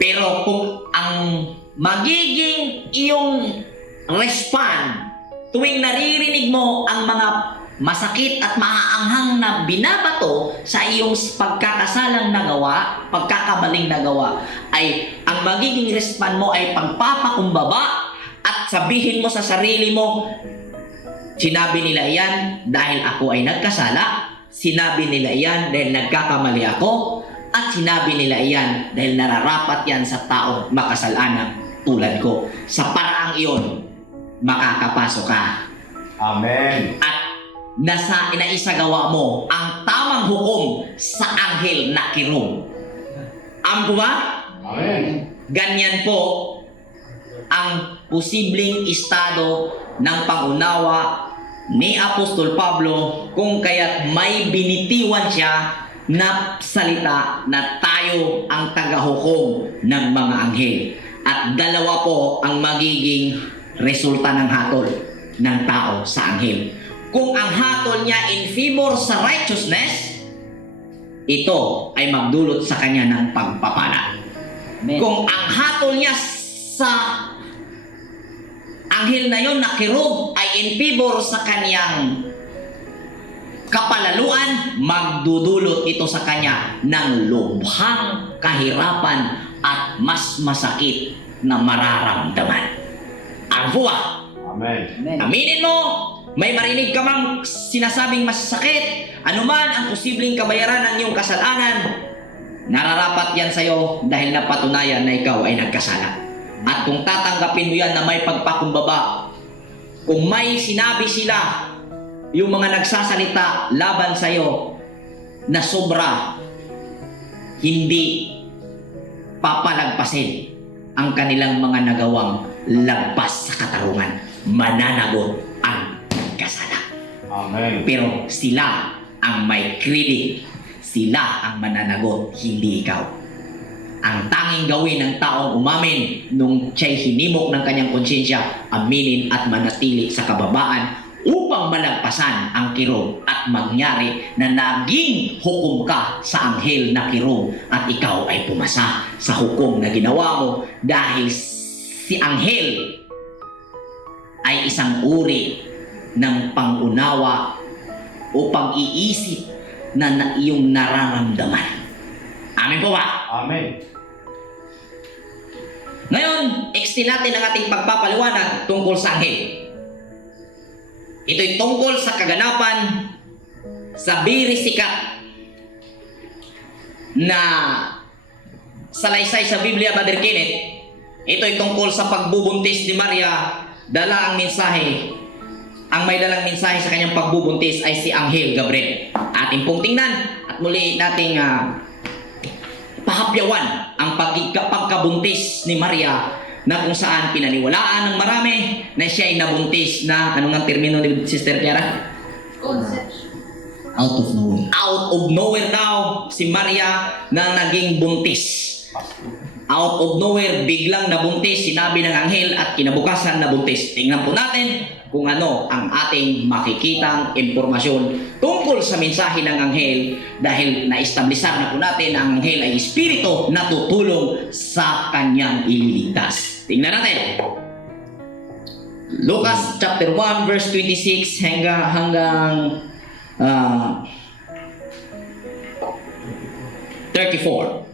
Pero kung ang magiging iyong respond tuwing naririnig mo ang mga masakit at maaanghang na binabato sa iyong pagkakasalang nagawa, pagkakamaling nagawa, ay ang magiging respond mo ay pagpapakumbaba at sabihin mo sa sarili mo, sinabi nila iyan dahil ako ay nagkasala, sinabi nila iyan dahil nagkakamali ako, at sinabi nila iyan dahil nararapat yan sa taong makasalanan tulad ko. Sa paraang iyon, makakapasok ka. Amen. At inaisagawa mo ang tamang hukom sa anghel na kirub. Amen po ba? Amen. Ganyan po ang posibleng estado ng pangunawa ni Apostol Pablo kung kaya't may binitiwan siya na salita na tayo ang tagahukom ng mga anghel. At dalawa po ang magiging resulta ng hatol ng tao sa anghel. Kung ang hatol niya in favor sa righteousness, ito ay magdulot sa kanya ng pagpapala. Amen. Kung ang hatol niya sa anghel na yon na kirub ay in favor sa kaniyang kapalaluan, magdudulot ito sa kanya ng lubhang kahirapan at mas masakit na mararamdaman. Ang buwa, Amen. Amen. aminin mo, may marinig ka mang sinasabing masakit, anuman ang posibleng kabayaran ng iyong kasalanan, nararapat yan sa'yo dahil napatunayan na ikaw ay nagkasala. At kung tatanggapin mo yan na may pagpakumbaba, kung may sinabi sila, yung mga nagsasalita laban sa'yo na sobra, hindi papalagpasin ang kanilang mga nagawang lagpas sa katarungan. Mananagot ang kasala. Amen. Pero sila ang may credit. Sila ang mananagot, hindi ikaw. Ang tanging gawin ng taong umamin nung siya'y hinimok ng kanyang konsyensya, aminin at manatili sa kababaan upang malagpasan ang kirong at mangyari na naging hukom ka sa anghel na kirong at ikaw ay pumasa sa hukom na ginawa mo dahil si anghel ay isang uri ng pangunawa o pag-iisip na iyong nararamdaman. Amin po ba? Amen. Ngayon, extend natin ang ating pagpapaliwanag tungkol sa anghel. Ito'y tungkol sa kaganapan sa birisikat na salaysay sa Biblia, Brother Kenneth. Ito'y tungkol sa pagbubuntis ni Maria. Dala ang mensahe. Ang may dalang mensahe sa kanyang pagbubuntis ay si Anghel Gabriel. Ating pong tingnan at muli nating pahapyawan ang pagkabuntis ni Maria na kung saan pinaniwalaan ng marami na siya ay nabuntis na, anong ang termino ni Sister Clara? Conception. Out of nowhere. Out of nowhere daw si Maria na naging buntis. Out of nowhere, biglang nabuntis, sinabi ng anghel at kinabukasan nabuntis. Tingnan po natin kung ano ang ating makikitang impormasyon tungkol sa mensahe ng anghel dahil na-establishar na po natin na ang anghel ay espiritu na tutulong sa kanyang ililigtas. Tingnan natin. Lucas chapter 1 verse 26 hanggang 34.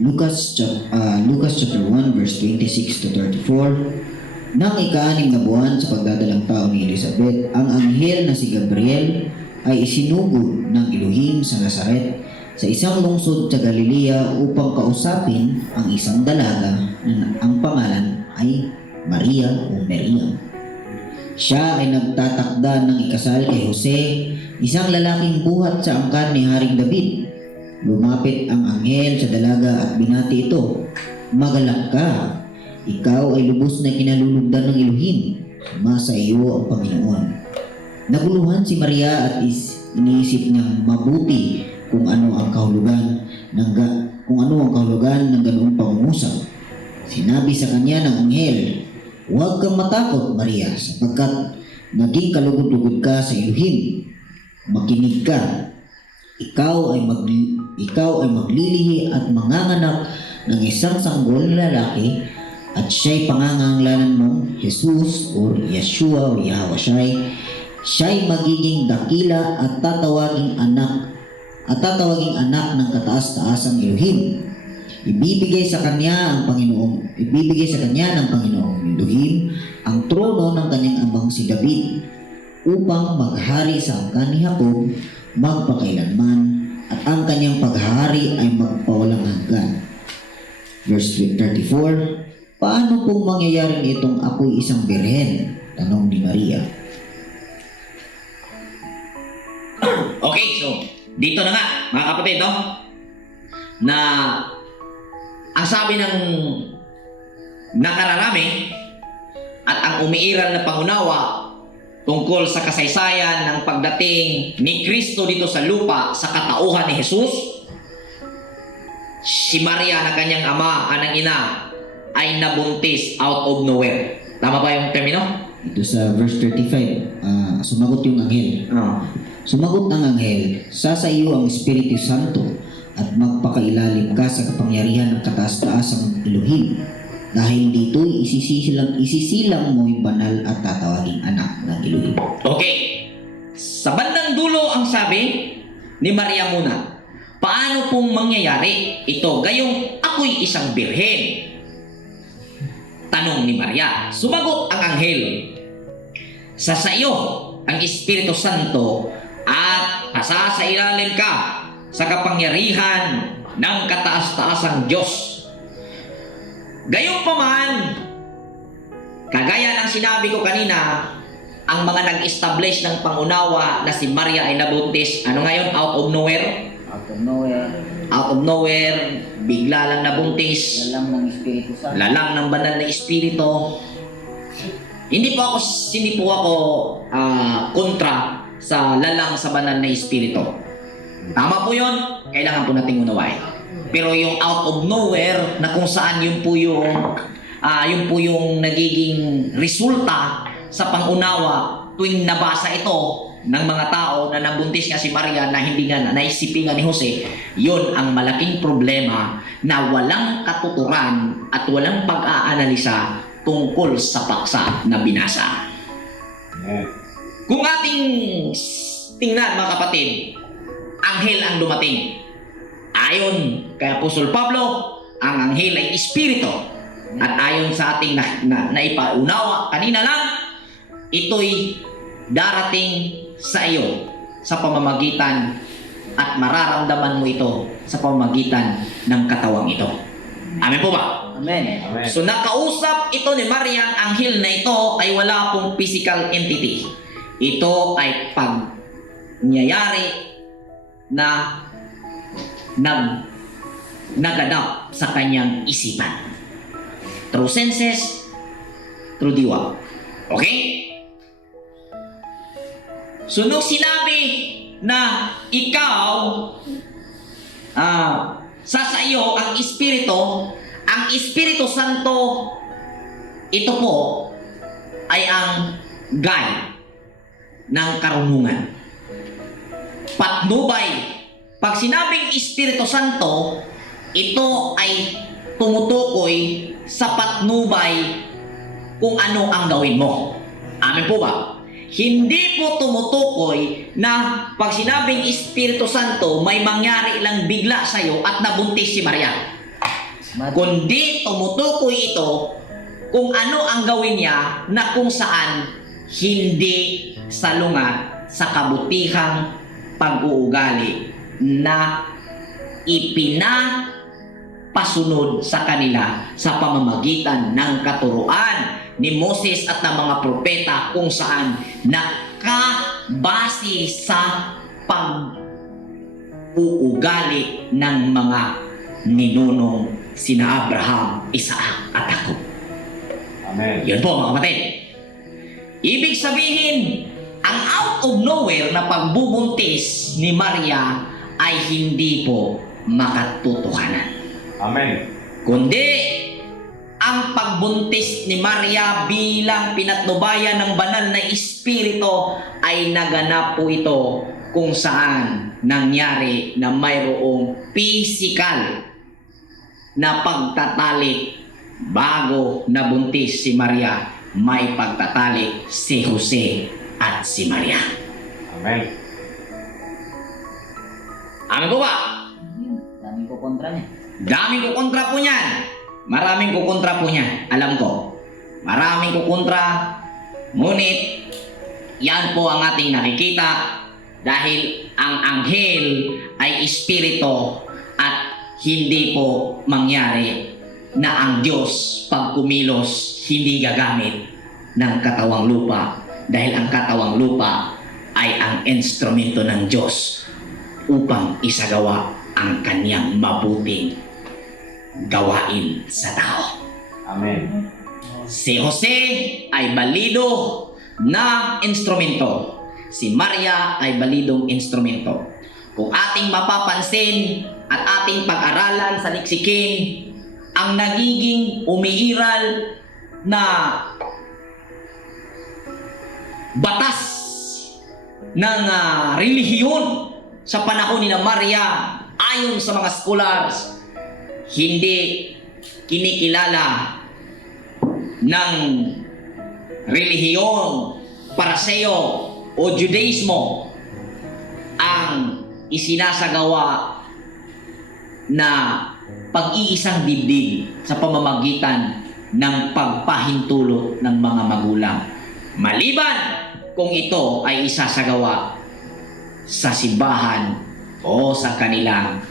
Lucas chapter 1 verse 26 to 34. Nang ika-6 na buwan sa pagdadalang tao ni Elizabeth, ang anghel na si Gabriel ay isinugod ng Elohim sa Nazaret sa isang lungsod sa Galilea upang kausapin ang isang dalaga na ang pangalan ay Maria o Miriam. Siya ay nagtatakda ng ikasal kay Jose, isang lalaking buhat sa angkan ni Haring David. Lumapit ang anghel sa dalaga at binati ito, "Magalak ka, ikaw ay lubos na kinalulugdan ng Elohim, sumasa iyo ang Panginoon." Naguluhan si Maria at iniisip niyang mabuti kung ano ang kahulugan ng ganoong pangungusap. Sinabi sa kanya ng anghel, "Huwag kang matakot, Maria, sapagkat naging kalugod-lugod ka sa Elohim. Makinig ka. Ikaw ay maglilihi at manganganak ng isang sanggol na lalaki at siya'y pangangangalanan mong Jesus or Yeshua o Yahweh. Siya'y magiging dakila at tatawaging anak ng kataas-taasang Elohim. Ibibigay sa kanya ng Panginoong Elohim ang trono ng kanyang amang si David upang maghari sa angkan ni Jacob magpakailanman at ang kanyang paghahari ay magpawalang hanggan." Verse 34, "Paano pong mangyayaring itong ako'y isang birhen?" tanong ni Maria. Okay, so dito na nga mga kapatid, no? Na ang sabi ng nakararami at ang umiiral na pangunawa tungkol sa kasaysayan ng pagdating ni Kristo dito sa lupa sa katauhan ni Jesus, si Maria na kanyang ama, anang ina, ay nabuntis out of nowhere. Tama ba yung termino? Ito sa verse 35, sumagot yung anghel. Sumagot ng anghel, "Sasa iyo ang Espiritu Santo at magpakailalim ka sa kapangyarihan ng kataas-taasang Elohim. Dahil dito'y isisilang mo yung banal at tatawaging anak ng Elohim." Okay. Sa bandang dulo ang sabi ni Maria muna, paano pong mangyayari ito gayong ako'y isang birhen? Tanong ni Maria. Sumagot ang anghel, sa iyo ang Espiritu Santo at pasasailalim ka sa kapangyarihan ng kataas-taasang Diyos. Gayunpaman, kagaya ng sinabi ko kanina, ang mga nag-establish ng pangunawa na si Maria ay nabuntis, ano ngayon? Out of nowhere? Out of nowhere, Out of nowhere, bigla lang nabuntis. lalang ng Espiritu Santo. Lalang ng banal na espiritu. Hindi po ako kontra sa lalang sa banal na espiritu. Tama po 'yon, kailangan po nating unawain. Pero yung out of nowhere na kung saan yun po yung nagiging resulta sa pangunawa tuwing nabasa ito ng mga tao na nabuntis nga si Maria na hindi nga naisipin nga ni Jose, yun ang malaking problema na walang katuturan at walang pag-aanalisa tungkol sa paksa na binasa. Amen. Kung ating tingnan mga kapatid, anghel ang dumating. Ayon kay Apostol Pablo, ang anghel ay espiritu. At ayon sa ating naipaunawa kanina lang, ito'y darating sa iyo sa pamamagitan at mararamdaman mo ito sa pamamagitan ng katawang ito. Amen po ba? Amen. Amen. So nakausap ito ni Maria, ang anghel na ito ay wala pong physical entity. Ito ay pangyayari na naganap sa kanyang isipan. Through senses, through diwa. Okay? So nung sinabi na ikaw, sa iyo ang Espiritu Santo, ito po ay ang guide ng karunungan. Patnubay. Pag sinabing Espiritu Santo, ito ay tumutukoy sa patnubay kung ano ang gawin mo. Amen po ba? Hindi po tumutukoy na pag sinabing Espiritu Santo, may mangyari lang bigla sa iyo at nabuntis si Maria. Kundi tumutukoy ito kung ano ang gawin niya na kung saan hindi salungat sa kabutihang pag-uugali na ipinapasunod sa kanila sa pamamagitan ng katuruan ni Moses at ng mga propeta kung saan nakabase sa pag-uugali ng mga ninunong sina Abraham, Isaac at Jacob. Amen. Yun po mga kapatid. Ibig sabihin, ang out of nowhere na pagbubuntis ni Maria ay hindi po makatotohanan. Amen. Kundi ang pagbuntis ni Maria bilang pinatnubayan ng banal na espiritu ay naganap po ito kung saan nangyari na mayroong physical na pagtatalik bago nabuntis si Maria. May pagtatalik si Jose at si Maria. Amen. Amen po ba? Daming ko kontra niya. Daming kukontra po niyan. Maraming kukontra po niyan. Alam ko. Maraming kukontra. Ngunit, yan po ang ating nakikita dahil ang anghel ay espiritu at hindi po mangyari na ang Diyos pag kumilos hindi gagamit ng katawang lupa dahil ang katawang lupa ay ang instrumento ng Diyos upang isagawa ang kanyang mabuting gawain sa tao. Amen. Si Jose ay balido na instrumento. Si Maria ay balidong instrumento. Kung ating mapapansin at ating pag-aralan sa liksikin, ang nagiging umiiral na batas ng relihiyon sa panahon ni Maria ayon sa mga scholars, hindi kinikilala ng relihiyon, Pariseo o Judaismo isinasagawa na pag-iisang dibdib sa pamamagitan ng pagpahintulot ng mga magulang. Maliban kung ito ay isasagawa sa simbahan o sa kanilang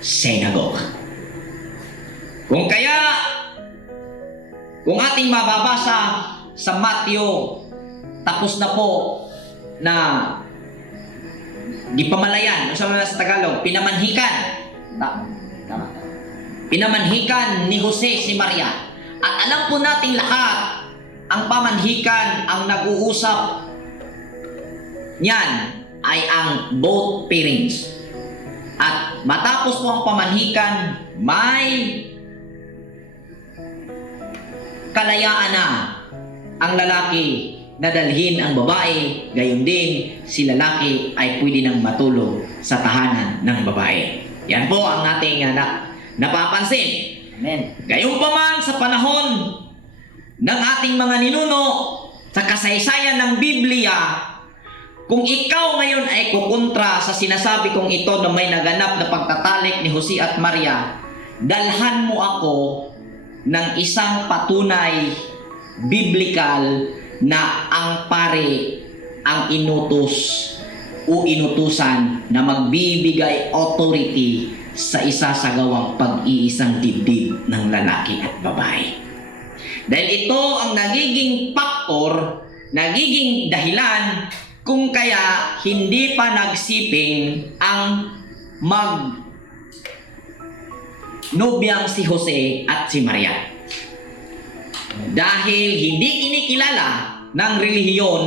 synagogue. Kung ating mababasa sa Mateo, tapos na po na gipamalayan, sa Tagalog, pinamanhikan ni Jose si Maria. At alam po nating lahat, ang pamanhikan, ang nag-uusap niyan ay ang both parents. At matapos po ang pamanhikan, may kalayaan na ang lalaki na dalhin ang babae, gayon din si lalaki ay pwede nang matulog sa tahanan ng babae. Yan po ang ating napapansin. Amen. Gayon pa man sa panahon ng ating mga ninuno sa kasaysayan ng Biblia, kung ikaw ngayon ay kukontra sa sinasabi kong ito na may naganap na pagtatalik ni Jose at Maria, dalhan mo ako ng isang patunay biblical na ang pare ang inutos o inutusan na magbibigay authority sa isasagawang pag-iisang dibdib ng lalaki at babae. Dahil ito ang nagiging faktor, nagiging dahilan kung kaya hindi pa nagsiping ang nobyang si Jose at si Maria. Dahil hindi kinikilala ng relihiyon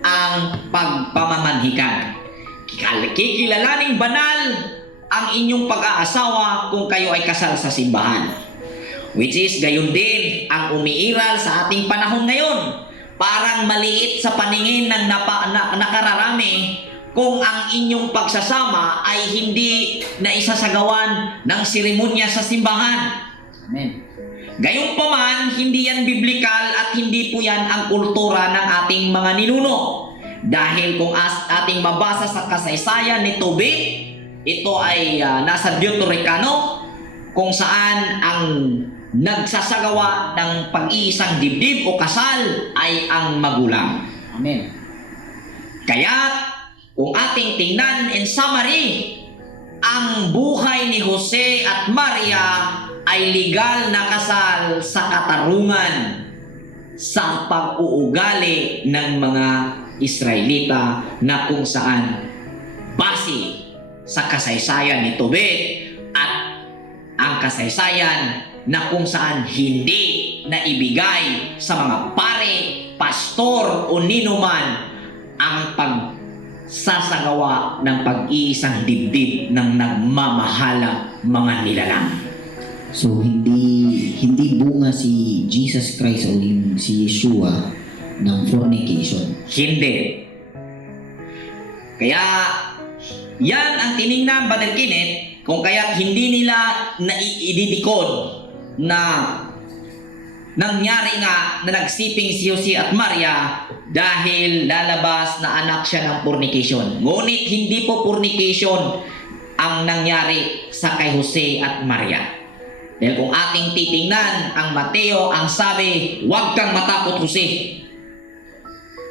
ang pagpamamanhikan. Kikilalaning banal ang inyong pag-aasawa kung kayo ay kasal sa simbahan. Which is gayon din ang umiiral sa ating panahon ngayon. Parang maliit sa paningin ng nakararami kung ang inyong pagsasama ay hindi na isasagawan ng seremonya sa simbahan. Amen. Gayunpaman, hindi yan biblikal at hindi po yan ang kultura ng ating mga ninuno. Dahil kung ating mabasa sa kasaysayan ni Tobit, ito ay nasa Deuterocanonico, kung saan ang nagsasagawa ng pag-iisang dibdib o kasal ay ang magulang. Amen. Kaya kung ating tingnan in summary, ang buhay ni Jose at Maria ay legal na kasal sa katarungan sa pag-uugali ng mga Israelita na kung saan base sa kasaysayan ni Tobit at ang kasaysayan na kung saan hindi na ibigay sa mga pare, pastor o ninuman ang pagsasagawa ng pag-iisang dibdib ng nagmamahalang mga nilalang. So hindi bunga si Jesus Christ o yung si Yeshua ng fornication. Hindi. Kaya yan ang tiningnan, Brother Kenneth, kung kaya hindi nila ididikod na nangyari nga na nagsiping si Jose at Maria dahil lalabas na anak siya ng fornication. Ngunit hindi po fornication ang nangyari sa kay Jose at Maria. Dahil kung ating titingnan ang Mateo, ang sabi, huwag kang matakot, Jose.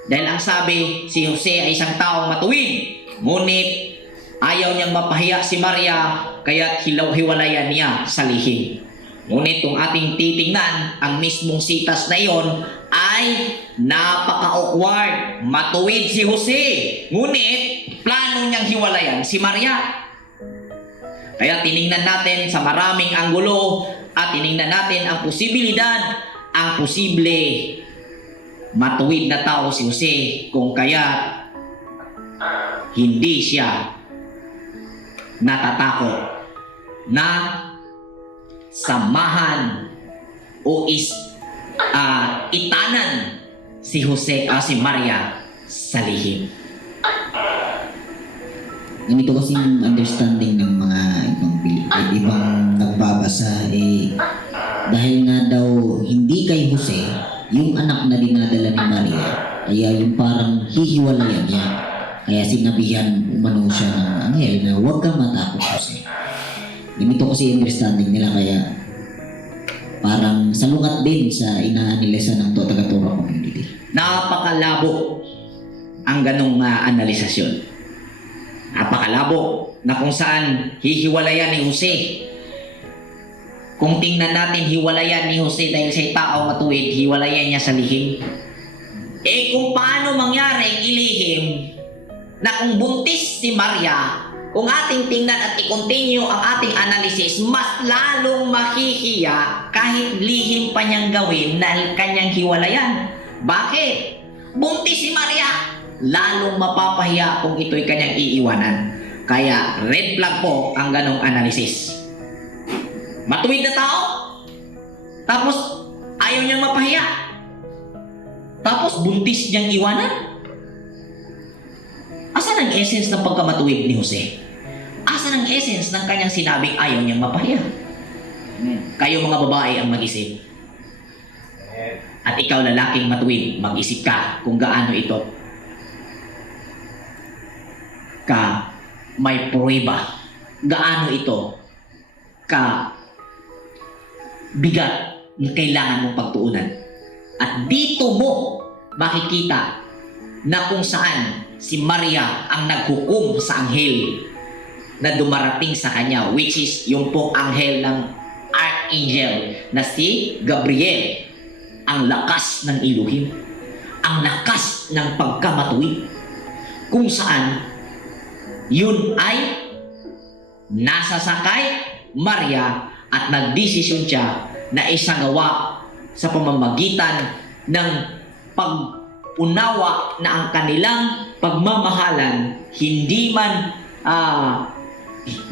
Dahil ang sabi, si Jose ay isang taong matuwid, ngunit ayaw niyang mapahiya si Maria, kaya't hiwalayan niya sa lihim. Ngunit kung ating titingnan, ang mismong sitas na iyon ay napaka-awkward. Matuwid si Jose, ngunit plano niyang hiwalayan si Maria. Kaya tiningnan natin sa maraming anggulo at tiningnan natin ang posibilidad, ang posible matuwid na tao si Jose kung kaya hindi siya natatakot na samahan o itanan si Jose si Maria sa lihim. Ganito kasing understanding ng mga ibang nagbabasa dahil nga daw hindi kay Jose yung anak na dinadala ni Maria, kaya yung parang hihiwalayan niya. Kaya sinabihan umano siya ng anghel na huwag kang matakot, Jose. Ganito kasi understanding nila, kaya parang salungat din sa inaanalisa ng taga-Torah community. Napakalabo ang ganong analisasyon. Napakalabo na kung saan hihiwalayan ni Jose. Kung tingnan natin, hiwalayan ni Jose dahil siya'y tao matuwid, hiwalayan niya sa lihim. Kung paano mangyari ilihim na kung buntis si Maria, kung ating tingnan at i-continue ang ating analysis, mas lalong mahihiya kahit lihim pa niyang gawin na kanyang hiwalayan. Bakit? Buntis si Maria, lalong mapapahiya kung ito'y kanyang iiwanan. Kaya red flag po ang ganong analysis. Matuwid na tao, tapos ayaw niyang mapahiya, tapos buntis niyang iwanan. Asan ang essence ng pagkamatuwid ni Jose? Asan ang essence ng kanyang sinabing ayaw niyang mapahiya? Kayo mga babae ang mag-isip. At ikaw lalaking matuwid, mag-isip ka kung gaano ito ka may pruweba. Gaano ito ka bigat na kailangan mong pagtuunan. At dito mo makikita na kung saan si Maria ang naghukom sa anghel na dumarating sa kanya, which is yung pong anghel ng archangel na si Gabriel. Ang lakas ng Elohim, ang lakas ng pagkamatuwid, kung saan yun ay nasasakay Maria at nagdesisyon siya na isagawa sa pamamagitan ng pag-unawa na ang kanilang pagmamahalan hindi man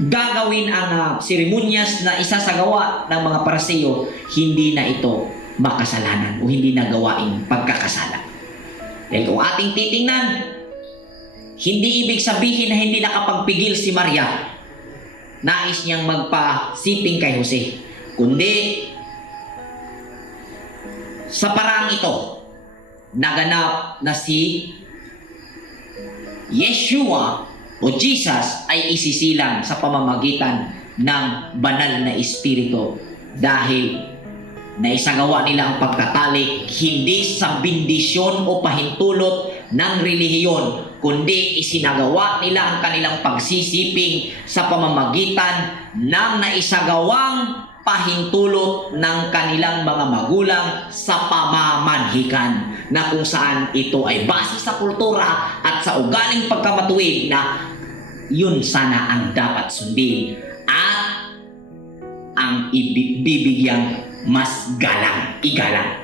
gagawin ang seremonyas na isasagawa ng mga Paraseo, hindi na ito makasalanan o hindi na gawaing pagkakasala. Dahil kung ating titingnan, hindi ibig sabihin na hindi nakapagpigil si Maria. Nais niyang magpa-sitting kay Jose, kundi sa parang ito naganap na si Yeshua o Jesus ay isisilang sa pamamagitan ng banal na espiritu dahil naisagawa nila ang pagkatalik hindi sa bendisyon o pahintulot ng relihiyon, kundi isinagawa nila ang kanilang pagsisiping sa pamamagitan ng naisagawang pahintulot ng kanilang mga magulang sa pamamanhikan, na kung saan ito ay base sa kultura at sa ugaling pagkamatuwid na yun sana ang dapat sundin at ang ibibigyang mas igalang.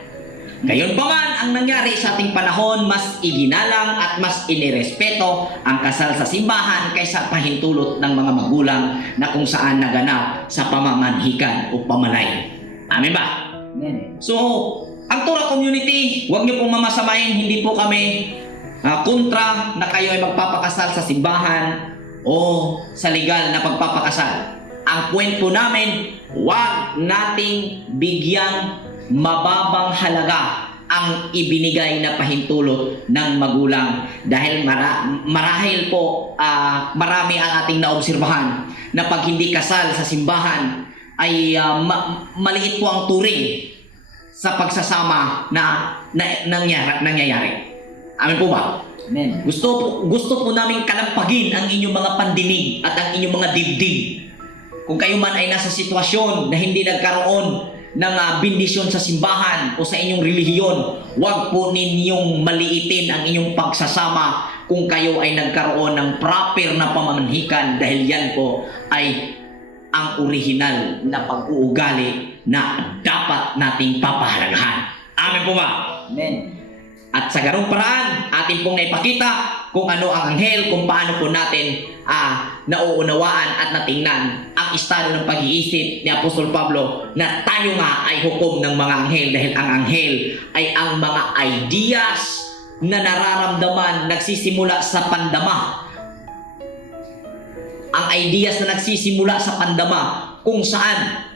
Gayon pa man ang nangyari sa ating panahon, mas iginalang at mas inirespeto ang kasal sa simbahan kaysa pahintulot ng mga magulang na kung saan naganap sa pamamanhikan o pamalay. Amen ba? Amen. So, ang Torah community, huwag niyo pong mamasamayin, hindi po kami kontra na kayo ay magpapakasal sa simbahan o sa legal na pagpapakasal. Ang point po namin, huwag nating bigyang mababang halaga ang ibinigay na pahintulot ng magulang dahil marahil po marami ang ating naobserbahan na pag hindi kasal sa simbahan ay maliit po ang turing sa pagsasama na nangyayari. Amen po ba? Amen. Gusto po namin kalampagin ang inyong mga pandinig at ang inyong mga dibdib. Kung kayo man ay nasa sitwasyon na hindi nagkaroon ng bendisyon sa simbahan o sa inyong relihiyon, huwag po ninyong maliitin ang inyong pagsasama kung kayo ay nagkaroon ng proper na pamamanhikan dahil yan po ay ang orihinal na pag-uugali na dapat nating papahalagahan. Amen po ba? Amen. At sa ganung paraan, atin pong naipakita kung ano ang anghel, kung paano po natin nauunawaan at natingnan ang estado ng pag-iisip ni Apostol Pablo na tayo nga ay hukom ng mga anghel dahil ang anghel ay ang mga ideas na nararamdaman nagsisimula sa pandama. Ang ideas na nagsisimula sa pandama kung saan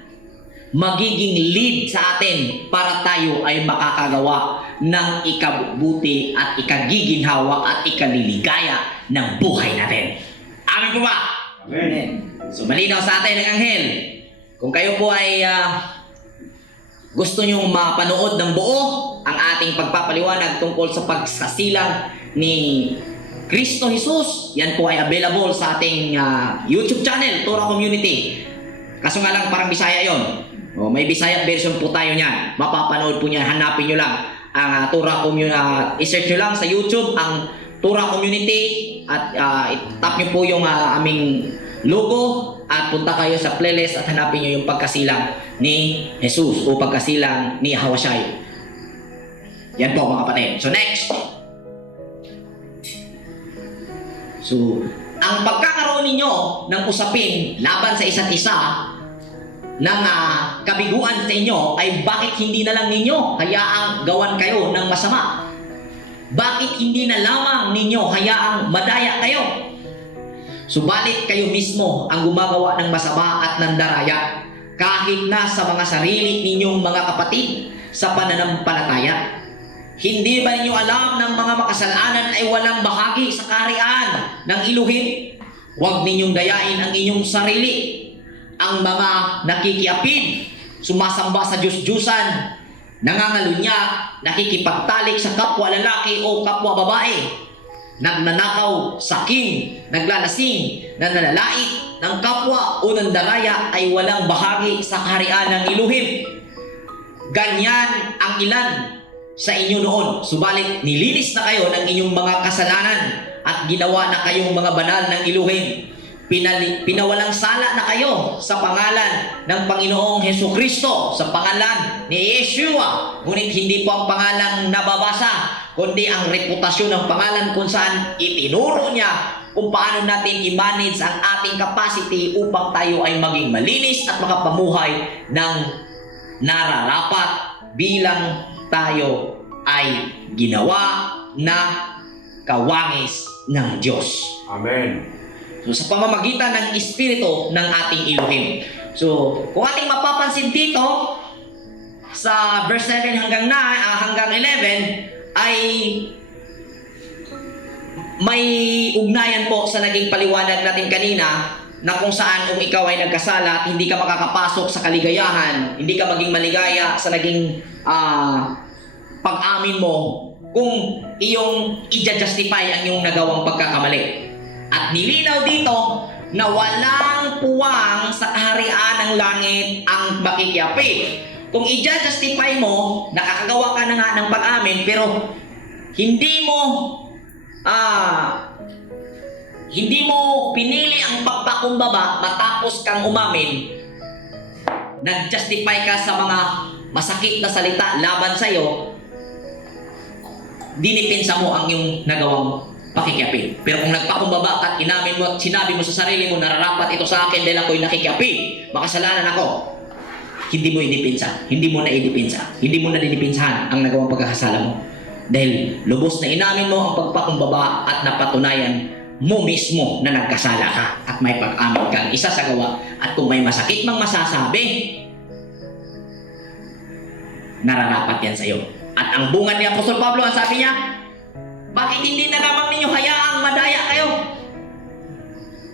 magiging lead sa atin para tayo ay makakagawa ng ikabubuti at ikagiginhawa at ikaliligaya ng buhay natin. Amen po ba? Amen. So malinaw sa atin ng anghel. Kung kayo po ay gusto nyong mapanood ng buo ang ating pagpapaliwanag tungkol sa pagkasilang ni Kristo Jesus, yan po ay available sa ating YouTube channel, Torah Community. Kaso nga lang parang Bisaya yon. May Bisaya version po tayo niyan. Mapapanood po niyan, hanapin nyo lang ang Torah Community. I-search nyo lang sa YouTube ang Torah Community at tap nyo po yung aming logo at punta kayo sa playlist at hanapin nyo yung pagkasilang ni Jesus o pagkasilang ni Hawashai. Yan po mga kapatid. So next. So, ang pagkakaroon ninyo ng usapin laban sa isa't isa ng kabiguan sa inyo ay bakit hindi na lang ninyo hayaang gawan kayo ng masama? Bakit hindi na lamang ninyo hayaang madaya kayo? Subalit kayo mismo ang gumagawa ng masama at ng daraya kahit na sa mga sarili ninyong mga kapatid sa pananampalataya. Hindi ba ninyo alam ng mga makasalanan ay walang bahagi sa kaharian ng Elohim? Huwag ninyong dayain ang inyong sarili. Ang mga nakikiapid, sumasamba sa Diyos-Diyusan, nangangalunya, nakikipagtalik sa kapwa lalaki o kapwa babae, nagnanakaw, sakim, naglalasing, nananalait ng kapwa o ng daraya ay walang bahagi sa kaharian ng Elohim. Ganyan ang ilan sa inyo noon, subalit nilinis na kayo ng inyong mga kasalanan at ginawa na kayong mga banal ng Elohim. Pinawalang sala na kayo sa pangalan ng Panginoong Hesukristo, sa pangalan ni Yeshua. Ngunit hindi po ang pangalang nababasa, kundi ang reputasyon ng pangalan kung saan itinuro niya kung paano natin i-manage ang ating capacity upang tayo ay maging malinis at makapamuhay ng nararapat bilang tayo ay ginawa na kawangis ng Diyos. Amen. So, sa pamamagitan ng Espiritu ng ating Elohim. So, kung ating mapapansin dito, sa verse 7 hanggang 11, ay may ugnayan po sa naging paliwanag natin kanina na kung saan kung ikaw ay nagkasala at hindi ka makakapasok sa kaligayahan, hindi ka maging maligaya sa naging pag-amin mo kung iyong i-justify ang iyong nagawang pagkakamali. At nilinaw dito na walang puwang sa kaharian ng langit ang makikiapid. Kung i-justify mo, nakakagawa ka na nga ng pag-amin, pero hindi mo pinili ang pagpakumbaba matapos kang umamin, nag-justify ka sa mga masakit na salita laban sa'yo, dinipinsa mo ang iyong nagawang pakikiapid. Pero kung nagpakumbaba at inamin mo at sinabi mo sa sarili mo, nararapat ito sa akin dahil ako'y nakikiapid, makasalanan ako, hindi mo idipinsa, hindi mo na idipinsa, hindi mo na dinipinsahan ang nagawang pagkakasala mo. Dahil lubos na inamin mo ang pagpakumbaba at napatunayan mo mismo na nagkasala ka at may pag-amin kang isa sa gawa. At kung may masakit mang masasabi, nararapat yan sa'yo. At ang bunga ni Apostol Pablo, ang sabi niya, bakit hindi na lamang ninyo hayaang madaya kayo?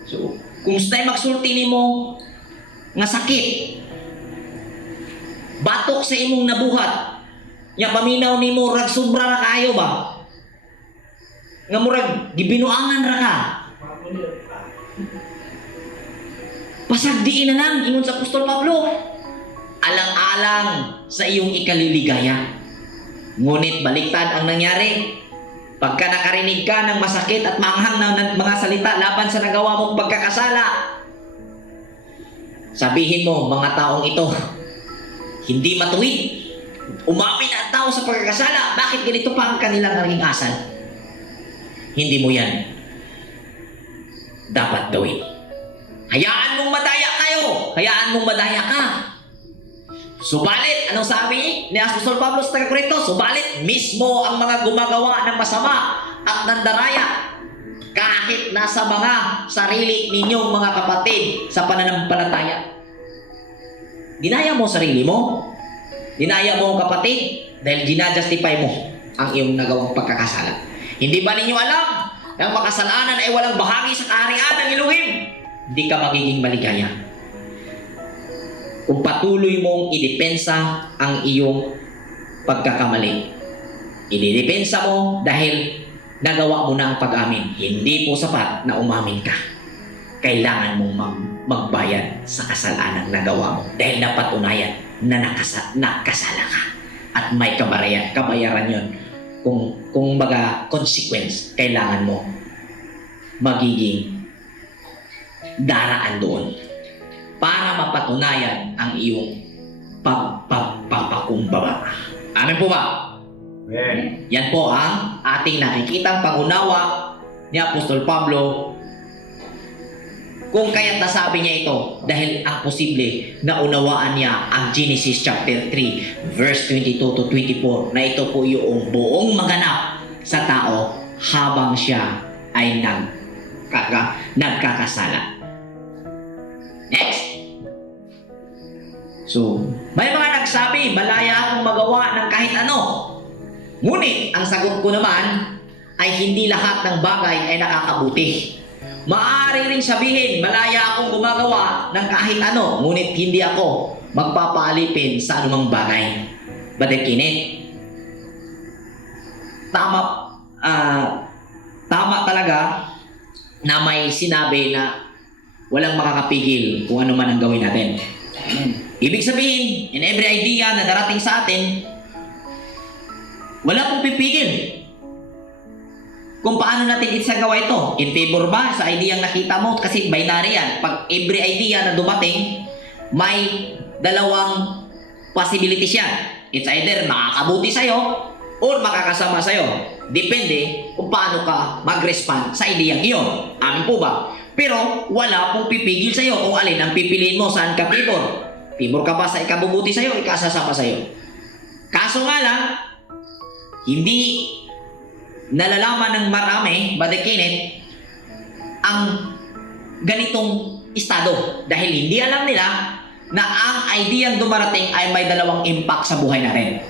So, kung sa'yo magsulti mo nga sakit, batok sa imong nabuhat, nga paminaw ni mo, rag sobra na kayo ba? Nga murag, gibinuangan ra ka. Pasagdiin na lang, ingon sa Apostol Pablo. Alang-alang sa iyong ikaliligaya. Ngunit baliktad ang nangyari. Pagka nakarinig ka ng masakit at manghang ng mga salita laban sa nagawa mong pagkakasala, sabihin mo, mga taong ito, hindi matuwid. Umamin ang tao sa pagkakasala, bakit ganito pa ang kanilang naging asal? Hindi mo yan dapat gawin. Hayaan mong madaya kayo. Hayaan mong madaya ka. Subalit, anong sabi ni Apostol Pablo sa taga-Korinto? Subalit, mismo ang mga gumagawa ng masama at ng daraya, kahit nasa mga sarili ninyong mga kapatid sa pananampalataya. Dinaya mo sarili mo. Dinaya mo ang kapatid dahil ginajustify mo ang iyong nagawang pagkakasala. Hindi ba ninyo alam na ang makasalanan ay walang bahagi sa kaharian ng Elohim? Hindi ka magiging maligaya kung patuloy mong idepensa ang iyong pagkakamali. Ididepensa mo dahil nagawa mo na ang pag-amin. Hindi po sapat na umamin ka. Kailangan mong magbayad sa kasalanang nagawa mo dahil napatunayan na nakasala ka. At may kabayaran yun. Kung baga consequence, kailangan mo magiging daraan doon para mapatunayan ang iyong pagpapakumbaba. Amen po ba? Amen. Yan po ang ating nakikitang pangunawa ni Apostol Pablo kung kaya't nasabi niya ito dahil ang posible na unawaan niya ang Genesis chapter 3 verse 22 to 24 na ito po yung buong maganap sa tao habang siya ay nagkakasala. Next. So, may mga nagsabi, malaya akong magawa ng kahit ano. Ngunit, ang sagot ko naman ay hindi lahat ng bagay ay nakakabuti. Maaari ring sabihin, malaya akong gumagawa ng kahit ano, ngunit hindi ako magpapaalipin sa anumang bagay. Brother Kenneth, tama talaga na may sinabi na walang makakapigil kung ano man ang gawin natin. Ibig sabihin, in every idea na darating sa atin, wala pong pipigil kung paano natin isagawa ito. In favor ba sa idea ang nakita mo? Kasi binary yan. Pag every idea na dumating, may dalawang possibilities yan. It's either makakabuti sa'yo or makakasama sa'yo. Depende kung paano ka mag-respond sa ideyang iyon. Amin po ba? Pero wala pong pipigil sa'yo kung alin ang pipiliin mo, saan ka pibor. Pibor ka ba sa ikabubuti sa'yo, ikasasama sa'yo. Kaso nga lang, hindi nalalaman ng marami, Brother Kenneth, ang ganitong estado. Dahil hindi alam nila na ang ideyang dumarating ay may dalawang impact sa buhay natin.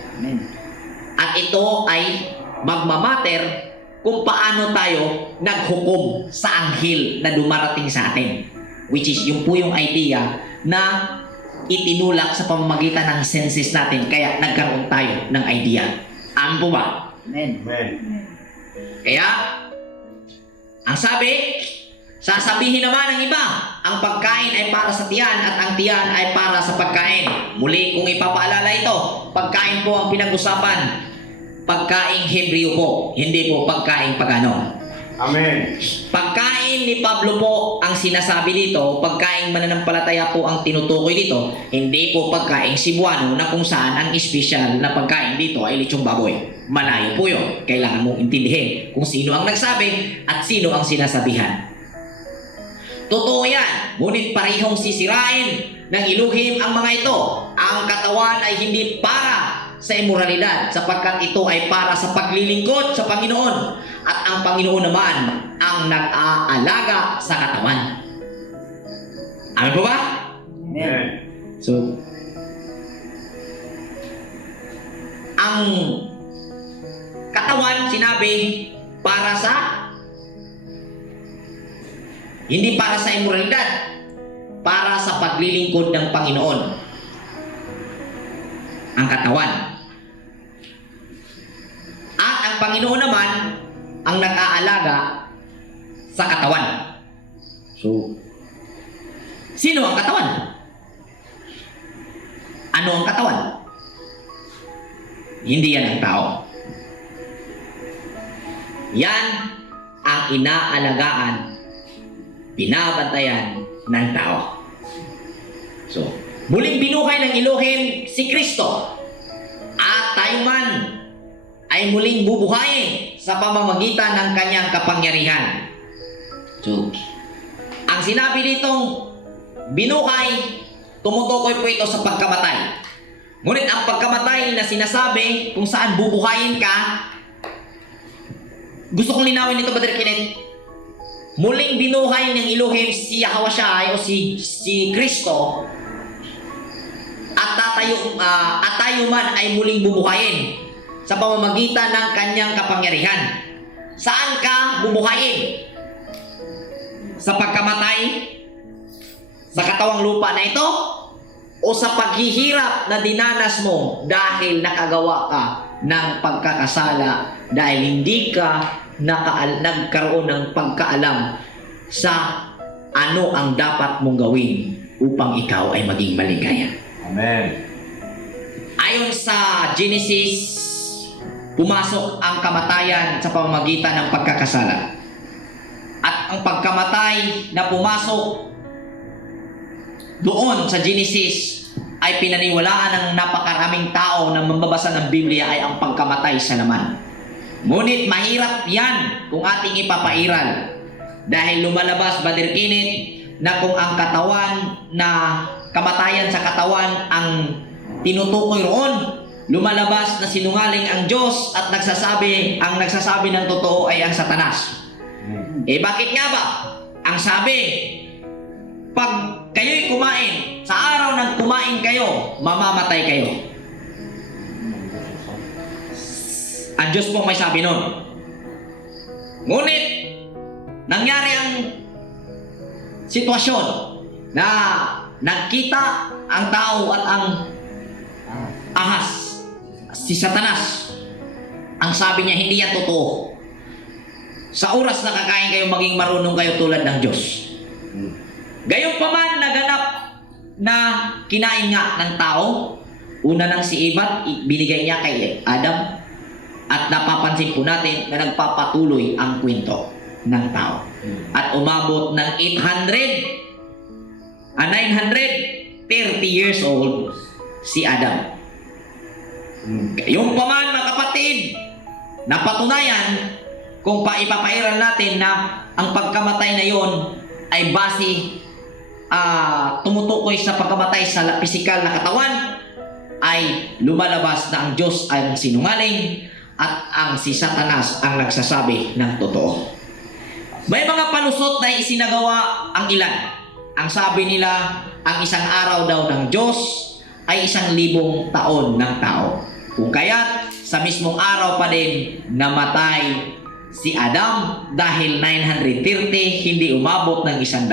At ito ay magmamatter kung paano tayo naghukom sa anghel na dumarating sa atin. Which is yung po yung idea na itinulak sa pamamagitan ng senses natin kaya nagkaroon tayo ng idea. Amen po ba? Amen. Amen. Kaya, ang sabi, sasabihin naman ng iba, ang pagkain ay para sa tiyan at ang tiyan ay para sa pagkain. Muli kung ipapaalala ito, pagkain po ang pinag-usapan. Pagkaing Hebreo po, hindi po pagkaing pagano. Amen. Pagkain ni Pablo po ang sinasabi dito, pagkaing mananampalataya po ang tinutukoy dito, hindi po pagkaing Cebuano na kung saan ang espesyal na pagkain dito ay lechong baboy. Malayo po yun. Kailangan mong intindihin kung sino ang nagsabi at sino ang sinasabihan. Totoo yan, ngunit parehong sisirain ng Elohim ang mga ito. Ang katawan ay hindi para sa imoralidad sapagkat ito ay para sa paglilingkod sa Panginoon at ang Panginoon naman ang nag-aalaga sa katawan. Amen po ba? Amen. So, ang katawan sinabi para sa hindi para sa imoralidad, para sa paglilingkod ng Panginoon. Ang katawan. At ang Panginoon naman ang nag-aalaga sa katawan. So, sino ang katawan? Ano ang katawan? Hindi yan ang tao. Yan ang inaalagaan, binabantayan ng tao. So, muling binuhay ng Elohim si Kristo at tayo man ay muling bubuhayin sa pamamagitan ng kanyang kapangyarihan. So, ang sinabi ditong binuhay, tumutukoy po ito sa pagkamatay. Ngunit ang pagkamatay na sinasabi kung saan bubuhayin ka, gusto kong linawin ito, Brother Kenneth. Muling binuhay ng Elohim si Yahweh o si Kristo at tayo man ay muling bubuhayin sa pamamagitan ng kanyang kapangyarihan. Saan ka bubuhayin? Sa pagkamatay? Sa katawang lupa na ito? O sa paghihirap na dinanas mo dahil nakagawa ka ng pagkakasala, dahil hindi ka nagkaroon ng pagkaalam sa ano ang dapat mong gawin upang ikaw ay maging maligaya. Amen. Ayon sa Genesis, pumasok ang kamatayan sa pamamagitan ng pagkakasala. At ang pagkamatay na pumasok doon sa Genesis ay pinaniwalaan ng napakaraming tao na mambabasa ng Biblia ay ang pagkamatay sa laman. Ngunit mahirap yan kung ating ipapairal, dahil lumalabas, Brother Kenneth, na kung ang katawan na kamatayan sa katawan ang tinutukoy roon, lumalabas na sinungaling ang Diyos at ang nagsasabi ng totoo ay ang Satanas. Eh bakit nga ba? Ang sabi, pag kayo'y kumain, sa araw ng kumain kayo, mamamatay kayo. Ang Diyos po may sabi nun. Ngunit, nangyari ang sitwasyon na nagkita ang tao at ang ahas, si Satanas. Ang sabi niya, hindi yan totoo. Sa oras na kakain kayo, maging marunong kayo tulad ng Diyos. Gayunpaman, naganap na kinain nga ng tao. Una nang si Eva, binigay niya kay Adam. At napapansin po natin na nagpapatuloy ang kwento ng tao. At umabot ng 930 years old si Adam. Gayunpaman, mga kapatid, napatunayan kung ipapairal natin na ang pagkamatay na yon ay base tumutukoy sa pagkamatay sa pisikal na katawan, ay lumalabas na ang Diyos ay sinungaling at ang si Satanas ang nagsasabi ng totoo. May mga palusot na isinagawa ang ilan. Ang sabi nila, ang isang araw daw ng Diyos ay 1,000 taon ng tao. Kung kaya't sa mismong araw pa din namatay si Adam dahil 930, hindi umabot ng 100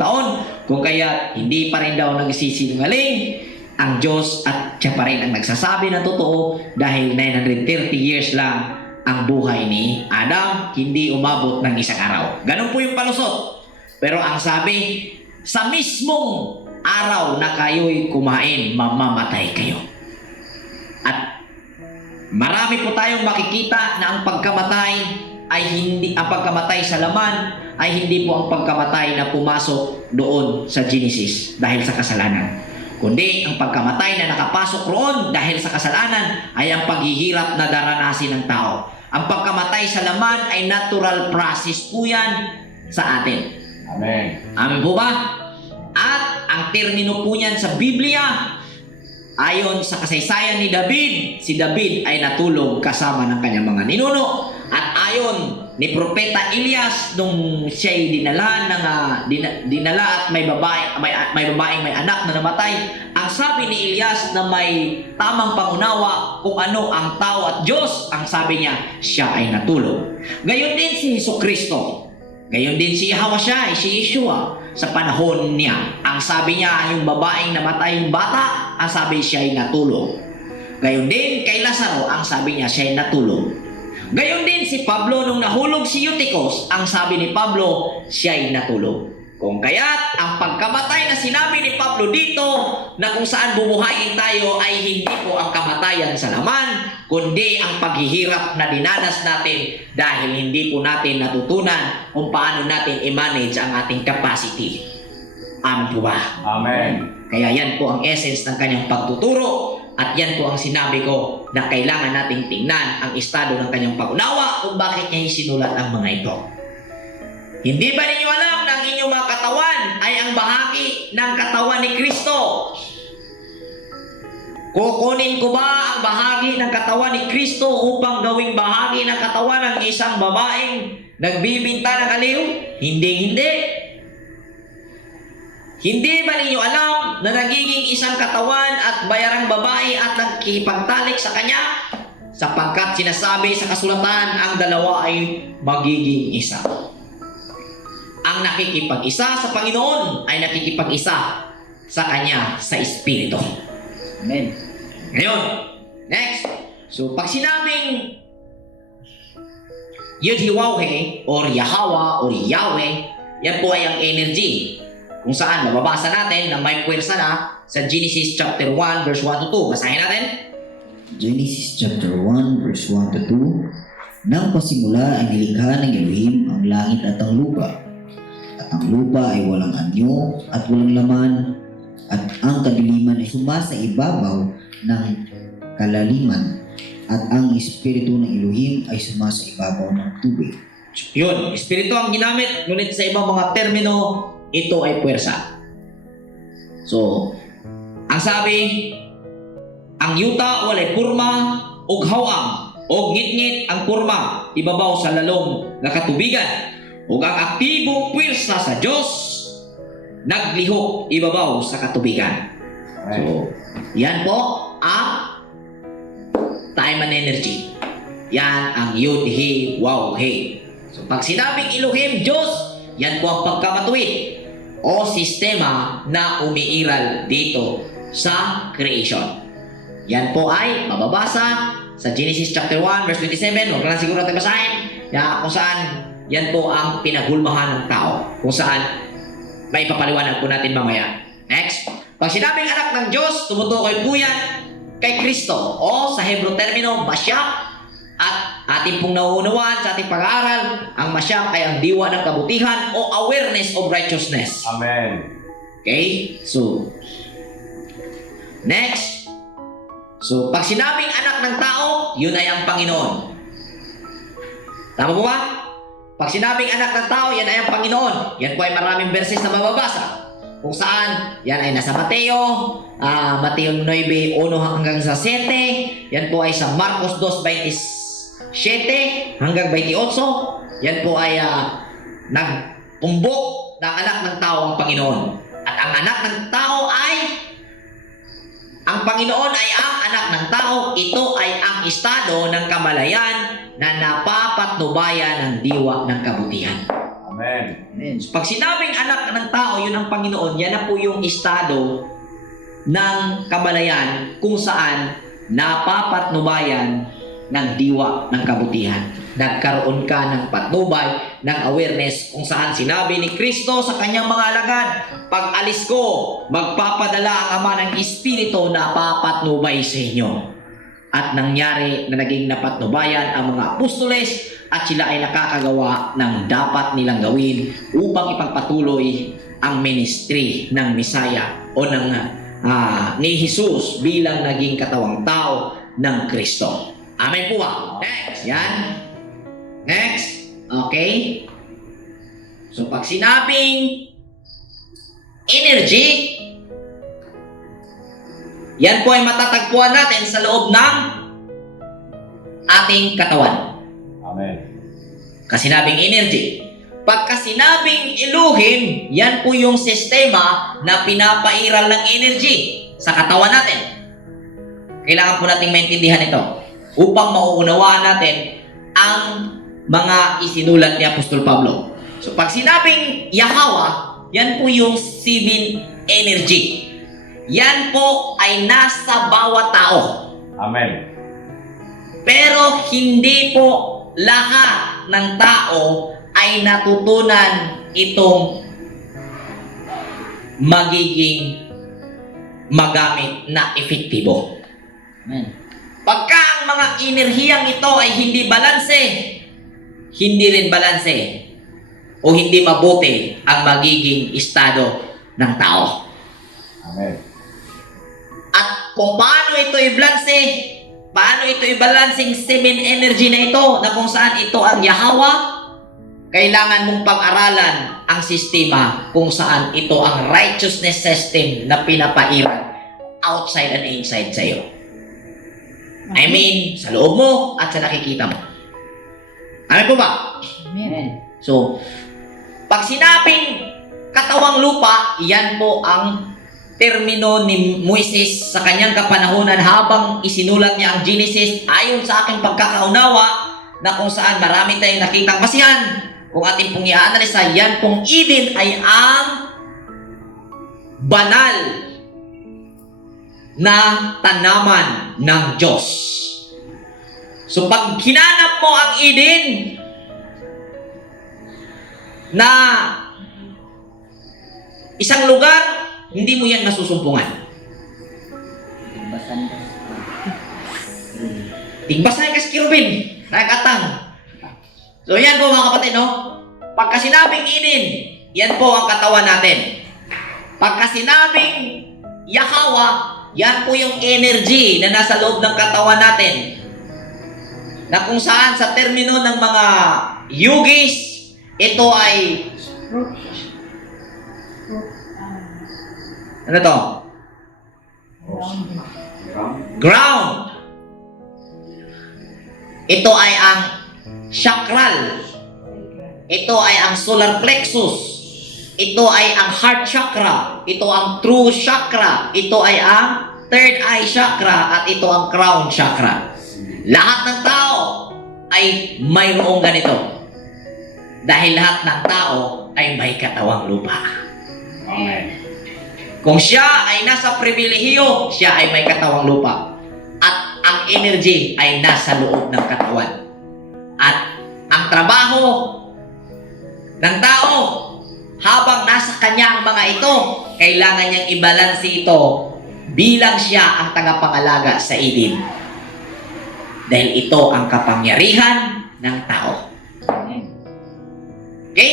taon. Kung kaya hindi pa rin daw nagsisinungaling ang Diyos at siya pa rin ang nagsasabi ng totoo, dahil 930 years lang ang buhay ni Adam, hindi umabot ng 1 araw. Ganun po yung palusot. Pero ang sabi, sa mismong araw na kayo'y kumain, mamamatay kayo. At marami po tayong makikita na ang pagkamatay sa laman ay hindi po ang pagkamatay na pumasok doon sa Genesis dahil sa kasalanan. Kundi ang pagkamatay na nakapasok roon dahil sa kasalanan ay ang paghihirap na daranasin ng tao. Ang pagkamatay sa laman ay natural process po yan sa atin. Amen. Amen po ba? At ang termino po niyan sa Biblia, ayon sa kasaysayan ni David, si David ay natulog kasama ng kanyang mga ninuno. At ayon ni Propeta Elias, nung siya'y dinala at may babaeng may anak na namatay, ang sabi ni Elias na may tamang pangunawa kung ano ang tao at Diyos, ang sabi niya, siya ay natulog. Gayon din si Jesucristo. Gayon din si Hawashai, si Yeshua, sa panahon niya. Ang sabi niya, yung babaeng namatay yung bata, ang sabi siya ay natulog. Gayon din kay Lazaro, ang sabi niya siya ay natulog. Gayon din si Pablo, nung nahulog si Eutychus, ang sabi ni Pablo, siya ay natulog. Kung kaya't ang pagkamatay na sinabi ni Pablo dito, na kung saan bumuhayin tayo, ay hindi po ang kamatayan sa laman, kundi ang paghihirap na dinanas natin dahil hindi po natin natutunan kung paano natin i-manage ang ating capacity. Amen po ba? Amen. Kaya yan po ang essence ng kanyang pagtuturo, at yan po ang sinabi ko na kailangan nating tingnan ang estado ng kanyang pag-unawa kung bakit niya isinulat ang mga ito. Hindi ba ninyo alam na ang inyong mga katawan ay ang bahagi ng katawan ni Kristo? Kukunin ko ba ang bahagi ng katawan ni Kristo upang gawing bahagi ng katawan ng isang babaeng nagbibinta ng aliw? Hindi. Hindi ba ninyo alam na nagiging isang katawan at bayarang babae at nagkipagtalik sa kanya? sapagkat sinasabi sa kasulatan ang dalawa ay magiging isa. Ang nakikipag-isa sa Panginoon ay nakikipag-isa sa Kanya sa Espiritu. Amen. Ngayon, next. So, pag sinabing Yud-Hi-Waw-He or Yahawa or Yahweh, yan po ay ang energy. Kung saan mababasa natin na may puwersa na sa Genesis chapter 1 verse 1 to 2. Basahin natin. Genesis chapter 1 verse 1 to 2. Nang pasimula ay nilikha ng Elohim ang langit at ang lupa. At ang lupa ay walang anyo at walang laman, at ang kadiliman ay sumasa ibabaw ng kalaliman, at ang espiritu ng Elohim ay sumasa ibabaw ng tubig. Yun, espiritu ang ginamit, ngunit sa ibang mga termino, ito ay puwersa. So, ang sabi, ang yuta walay purma, og hawang, og ngit-ngit ang purma, ibabaw sa lalong nga katubigan, ug ang aktibong puwersa sa Diyos, naglihok ibabaw sa katubigan. So, yan po ang time and energy. Yan ang Yud-Hi-Waw-He. So, pag sinabing Elohim, Diyos, yan po ang pagkamatuwid o sistema na umiiral dito sa creation. Yan po ay mababasa sa Genesis chapter 1 verse 27. Huwag na siguro natin basahin. Kung saan yan po ang pinagulmahan ng tao. Kung saan may papaliwanag po natin mamaya. Next. Pag sinabing anak ng Diyos, tumutukoy po yan kay Kristo o sa Hebrew termino, Mashiach. At ating pong nauunawaan sa ating pag-aaral, ang Mashiach ay ang diwa ng kabutihan o awareness of righteousness. Amen. Okay? So, next. So, pag sinabing anak ng tao, yun ay ang Panginoon. Tama po ba? Pag sinabing anak ng tao, yan ay ang Panginoon. Yan po ay maraming verses na mababasa. Kung saan, yan ay nasa Mateo, Mateo 9:1 hanggang sa 7. Yan po ay sa Marcos 2:27 hanggang 28. Yan po ay nagpumbok ng anak ng tao ang Panginoon. At ang anak ng tao ay, ang Panginoon ay ang anak ng tao. Ito ay ang estado ng kamalayan na napapatnubayan ng diwa ng kabutihan. Amen. Amen. Pag sinabing anak ng tao, yun ang Panginoon, yan na po yung estado ng kamalayan kung saan napapatnubayan ng diwa ng kabutihan. Nagkaroon ka ng patnubay, ng awareness kung saan sinabi ni Kristo sa kanyang mga alagad, pag alis ko, magpapadala ang Ama ng Espiritu na papatnubay sa inyo. At nangyari na naging napatnubayan ang mga apostoles at sila ay nakakagawa ng dapat nilang gawin upang ipagpatuloy ang ministry ng Misaya o ng ni Jesus bilang naging katawang tao ng Kristo. Amen po ba? Next. Yan. Next. Okay. So pag sinabing energy, yan po ay matatagpuan natin sa loob ng ating katawan. Amen. Kasi sinabing energy. Pagka sinabing Elohim, yan po yung sistema na pinapairal ng energy sa katawan natin. Kailangan po nating maintindihan ito upang mauunawaan natin ang mga isinulat ni Apostol Pablo. So pag sinabing Yahawa, yan po yung seven energy. Yan po ay nasa bawat tao. Amen. Pero hindi po lahat ng tao ay natutunan itong magiging magamit na epektibo. Amen. Pagka ang mga enerhiyang ito ay hindi balanse, hindi rin balanse o hindi mabuti ang magiging estado ng tao. Amen. At kung paano ito i-balanse, paano ito i-balancing seven energy na ito na kung saan ito ang Yahawa, kailangan mong pag-aralan ang sistema kung saan ito ang righteousness system na pinapairan outside and inside sa iyo. I mean, sa loob mo at sa nakikita mo. Amen po ba? Amen. So, pag sinabing katawang lupa, yan po ang termino ni Moises sa kanyang kapanahunan habang isinulat niya ang Genesis ayon sa aking pagkakaunawa na kung saan marami tayong nakitang basihan. Kung ating pong i-analisa, yan pong Eden ay ang banal na tanaman ng Diyos. So pag hinanap mo ang Eden na isang lugar, hindi mo yan masusumpungan. Basan ka. Tigbasan ka sa kirubin, nakakatang. So yan po mga kapatid, no? Pagka sinabing Eden, yan po ang katawan natin. Pagka sinabing Yahweh, yan po yung energy na nasa loob ng katawan natin. Na kung saan sa termino ng mga yugis, ito ay ano to? Ground. Ito ay ang chakral. Ito ay ang solar plexus. Ito ay ang heart chakra. Ito ang true chakra. Ito ay ang third eye chakra. At ito ang crown chakra. Lahat ng tao ay mayroong ganito. Dahil lahat ng tao ay may katawang lupa. Amen. Kung siya ay nasa pribilehiyo, siya ay may katawang lupa. At ang energy ay nasa loob ng katawan. At ang trabaho ng tao, habang nasa kanya ang mga ito, kailangan niyang ibalansi ito bilang siya ang tagapangalaga sa Eden. Dahil ito ang kapangyarihan ng tao. Okay?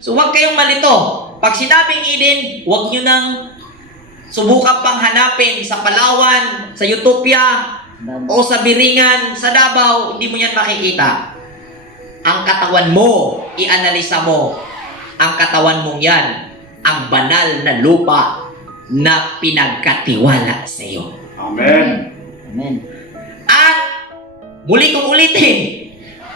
So huwag kayong malito. Pag sinabing Eden, huwag nyo nang subukan pang hanapin sa Palawan, sa Utopia, o sa Biringan, sa Davao, hindi mo yan makikita. Ang katawan mo, ianalisa mo, ang katawan mong yan, ang banal na lupa na pinagkatiwala sa iyo. Amen. Amen. At muli kong ulitin,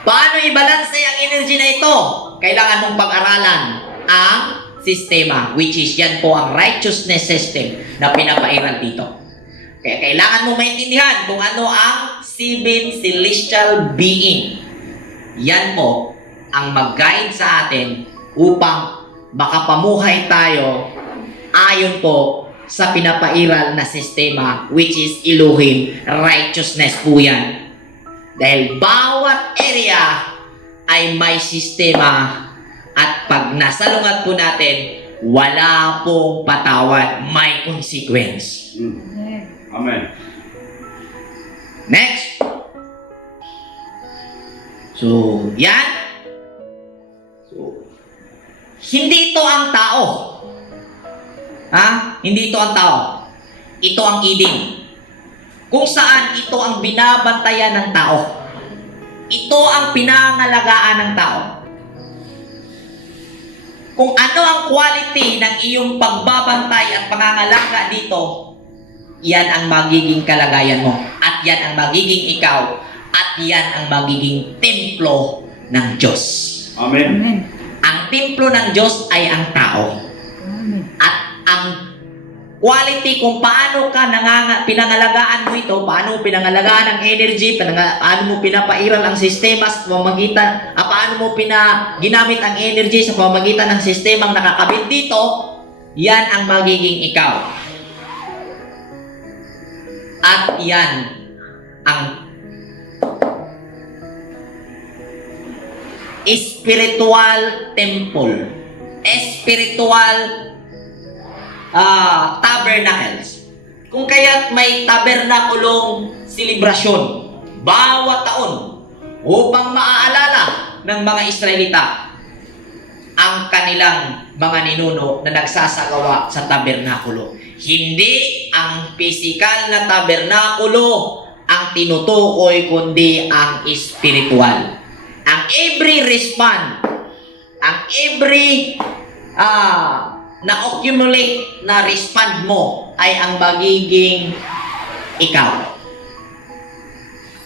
paano i-balance ang energy na ito? Kailangan mong pag-aralan ang sistema, which is yan po ang righteousness system na pinapairal dito. Kaya kailangan mo maintindihan kung ano ang seven celestial being. Yan po ang mag-guide sa atin upang makapamuhay tayo ayon po sa pinapairal na sistema, which is Elohim righteousness po yan. Dahil bawat area ay may sistema at pag nasalungat po natin, wala pong patawad, may consequence. Amen. Next. So, yan. So, hindi ito ang tao. Ha? Hindi ito ang tao. Ito ang Eden. Kung saan ito ang binabantayan ng tao. Ito ang pinangalagaan ng tao. Kung ano ang quality ng iyong pagbabantay at pangangalaga dito, yan ang magiging kalagayan mo. At yan ang magiging ikaw. At yan ang magiging templo ng Diyos. Amen. Ang templo ng Diyos ay ang tao. At ang quality kung paano ka pinangalagaan mo ito, paano mo pinangalagaan ang energy, paano mo pinapairal ang sistema sa pamamagitan, paano mo ginamit ang energy sa pamamagitan ng sistemang nakakabit dito, yan ang magiging ikaw. At yan ang spiritual temple, spiritual tabernacles. Kung kaya't may tabernakulong selebrasyon bawat taon upang maaalala ng mga Israelita ang kanilang mga ninuno na nagsasagawa sa tabernakulo. Hindi ang physical na tabernakulo ang tinutukoy, kundi ang spiritual. Ang every respond, ang every na-accumulate na respond mo ay ang magiging ikaw.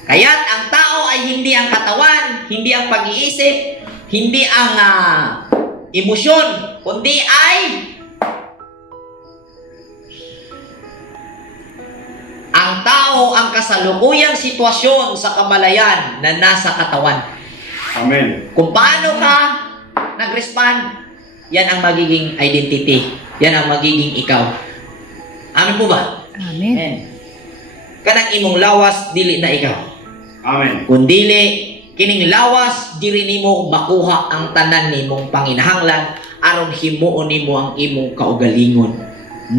Kaya't ang tao ay hindi ang katawan, hindi ang pag-iisip, hindi ang emosyon, kundi ay tao ang kasalukuyang sitwasyon sa kamalayan na nasa katawan. Amen. Kung paano ka nag-respond, yan ang magiging identity. Yan ang magiging ikaw. Amen po ba? Amen. Kanang imong lawas, dili na ikaw. Amen. Kung dili, kining lawas, diri nimo makuha ang tanan nimong panginahanglan aron himuon nimo ang imong kaugalingon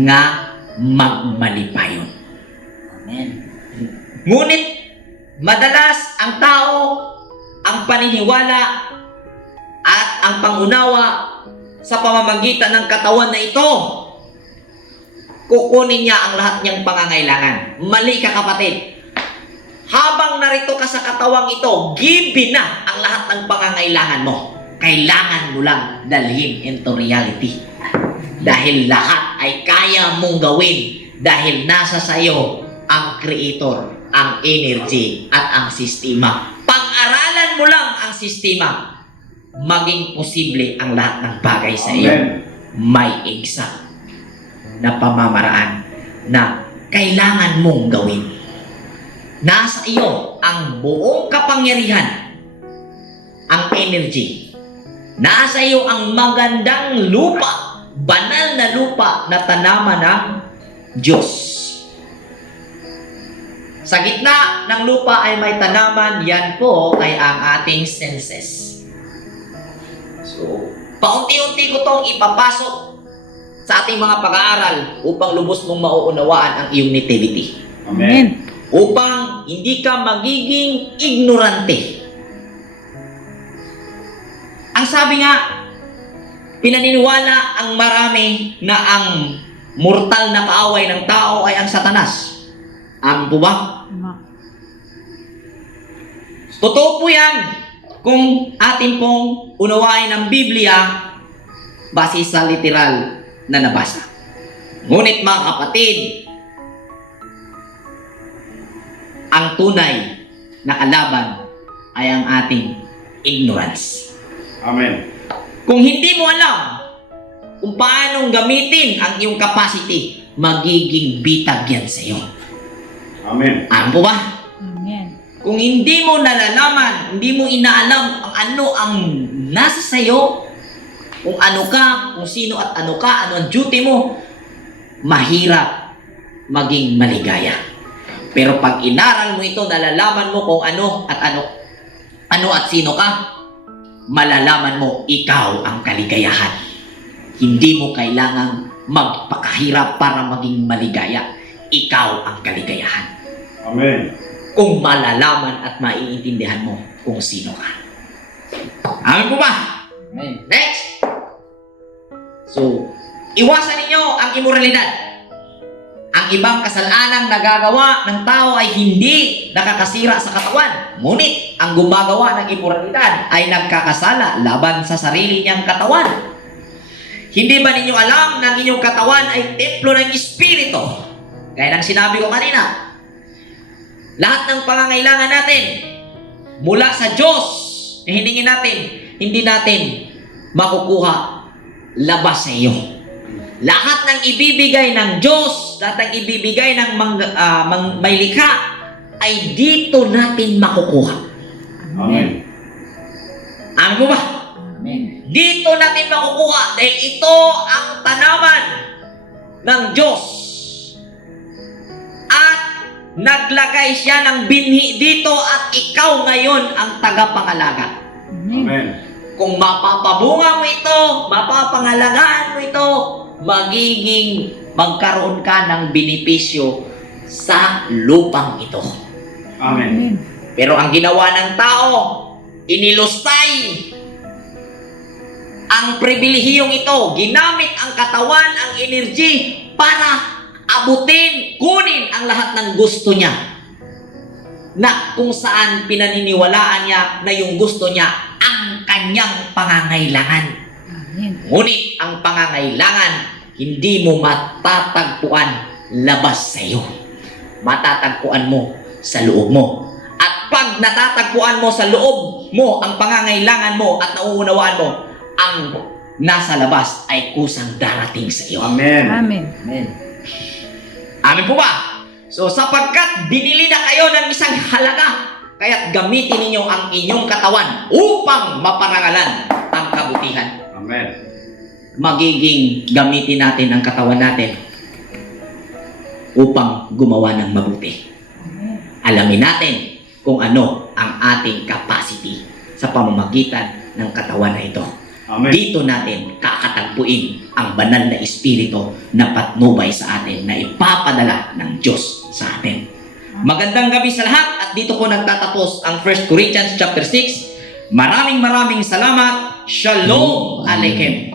nga magmalipayon. Amen. Ngunit, madalas ang tao, ang paniniwala at ang pangunawa sa pamamagitan ng katawan na ito, kukunin niya ang lahat niyang pangangailangan. Mali ka, kapatid. Habang narito ka sa katawang ito, given na ang lahat ng pangangailangan mo. Kailangan mo lang dalhin into reality. Dahil lahat ay kaya mong gawin dahil nasa sayo ang creator, ang energy at ang sistema. Pag-aralan mo lang ang sistema, maging posible ang lahat ng bagay sa iyo. Amen. May exact na pamamaraan na kailangan mong gawin. Nasa iyo ang buong kapangyarihan, ang energy. Nasa iyo ang magandang lupa, banal na lupa na tanaman ng Diyos. Sa gitna ng lupa ay may tanaman, yan po ay ang ating senses. So, paunti-unti ko itong ipapasok sa ating mga pag-aaral upang lubos mong mauunawaan ang iyong nativity. Amen. Upang hindi ka magiging ignorante. Ang sabi nga, pinaniniwala ang marami na ang mortal na kaaway ng tao ay ang Satanas. Amin po ba? Totoo po yan kung atin pong unawain ang Biblia base sa literal na nabasa. Ngunit mga kapatid, ang tunay na kalaban ay ang ating ignorance. Amen. Kung hindi mo alam kung paano gamitin ang iyong capacity, magiging bitag yan sa iyo. Amen. Alam po ba? Amen. Kung hindi mo nalalaman, hindi mo inaalam ang ano ang nasa sa iyo, kung ano ka, kung sino at ano ka, ano ang duty mo, mahirap maging maligaya. Pero pag inaral mo ito, nalalaman mo kung ano at sino ka, malalaman mo ikaw ang kaligayahan. Hindi mo kailangang magpakahirap para maging maligaya. Ikaw ang kaligayahan. Amen. Kung malalaman at maiintindihan mo kung sino ka. Amen po ba? Amen. Next! So, iwasan ninyo ang immoralidad. Ang ibang kasalanang nagagawa ng tao ay hindi nakakasira sa katawan. Ngunit, ang gumagawa ng immoralidad ay nagkakasala laban sa sarili niyang katawan. Hindi ba ninyo alam na ang inyong katawan ay templo ng Espiritu? Gaya ng sinabi ko kanina, lahat ng pangangailangan natin mula sa Diyos na hiningin natin, hindi natin makukuha labas sa iyo. Lahat ng ibibigay ng Diyos, lahat ng ibibigay ng may likha, ay dito natin makukuha. Amen. Amen po ba? Amen. Dito natin makukuha dahil ito ang tanaman ng Diyos. At naglagay siya ng binhi dito at ikaw ngayon ang tagapangalaga. Amen. Amen. Kung mapapabunga mo ito, mapapangalagaan mo ito, magkaroon ka ng benepisyo sa lupang ito. Amen. Amen. Pero ang ginawa ng tao, inilustay ang pribilehiyong ito. Ginamit ang katawan, ang energy para abutin, kunin ang lahat ng gusto niya. Na kung saan pinaniniwalaan niya na yung gusto niya ang kanyang pangangailangan. Amen. Ngunit ang pangangailangan, hindi mo matatagpuan labas sa iyo. Matatagpuan mo sa loob mo. At pag natatagpuan mo sa loob mo ang pangangailangan mo at nauunawaan mo, ang nasa labas ay kusang darating sa iyo. Amen. Amen. Amen. Amen po ba? So sapagkat binili na kayo ng isang halaga, kaya't gamitin ninyo ang inyong katawan upang maparangalan ang kabutihan. Amen. Magiging gamitin natin ang katawan natin upang gumawa ng mabuti. Alamin natin kung ano ang ating capacity sa pamamagitan ng katawan na ito. Amen. Dito natin kakatagpuin ang banal na espiritu na patnubay sa atin na ipapadala ng Diyos sa atin. Magandang gabi sa lahat at dito po nagtatapos ang 1 Corinthians chapter 6. Maraming salamat. Shalom Aleichem.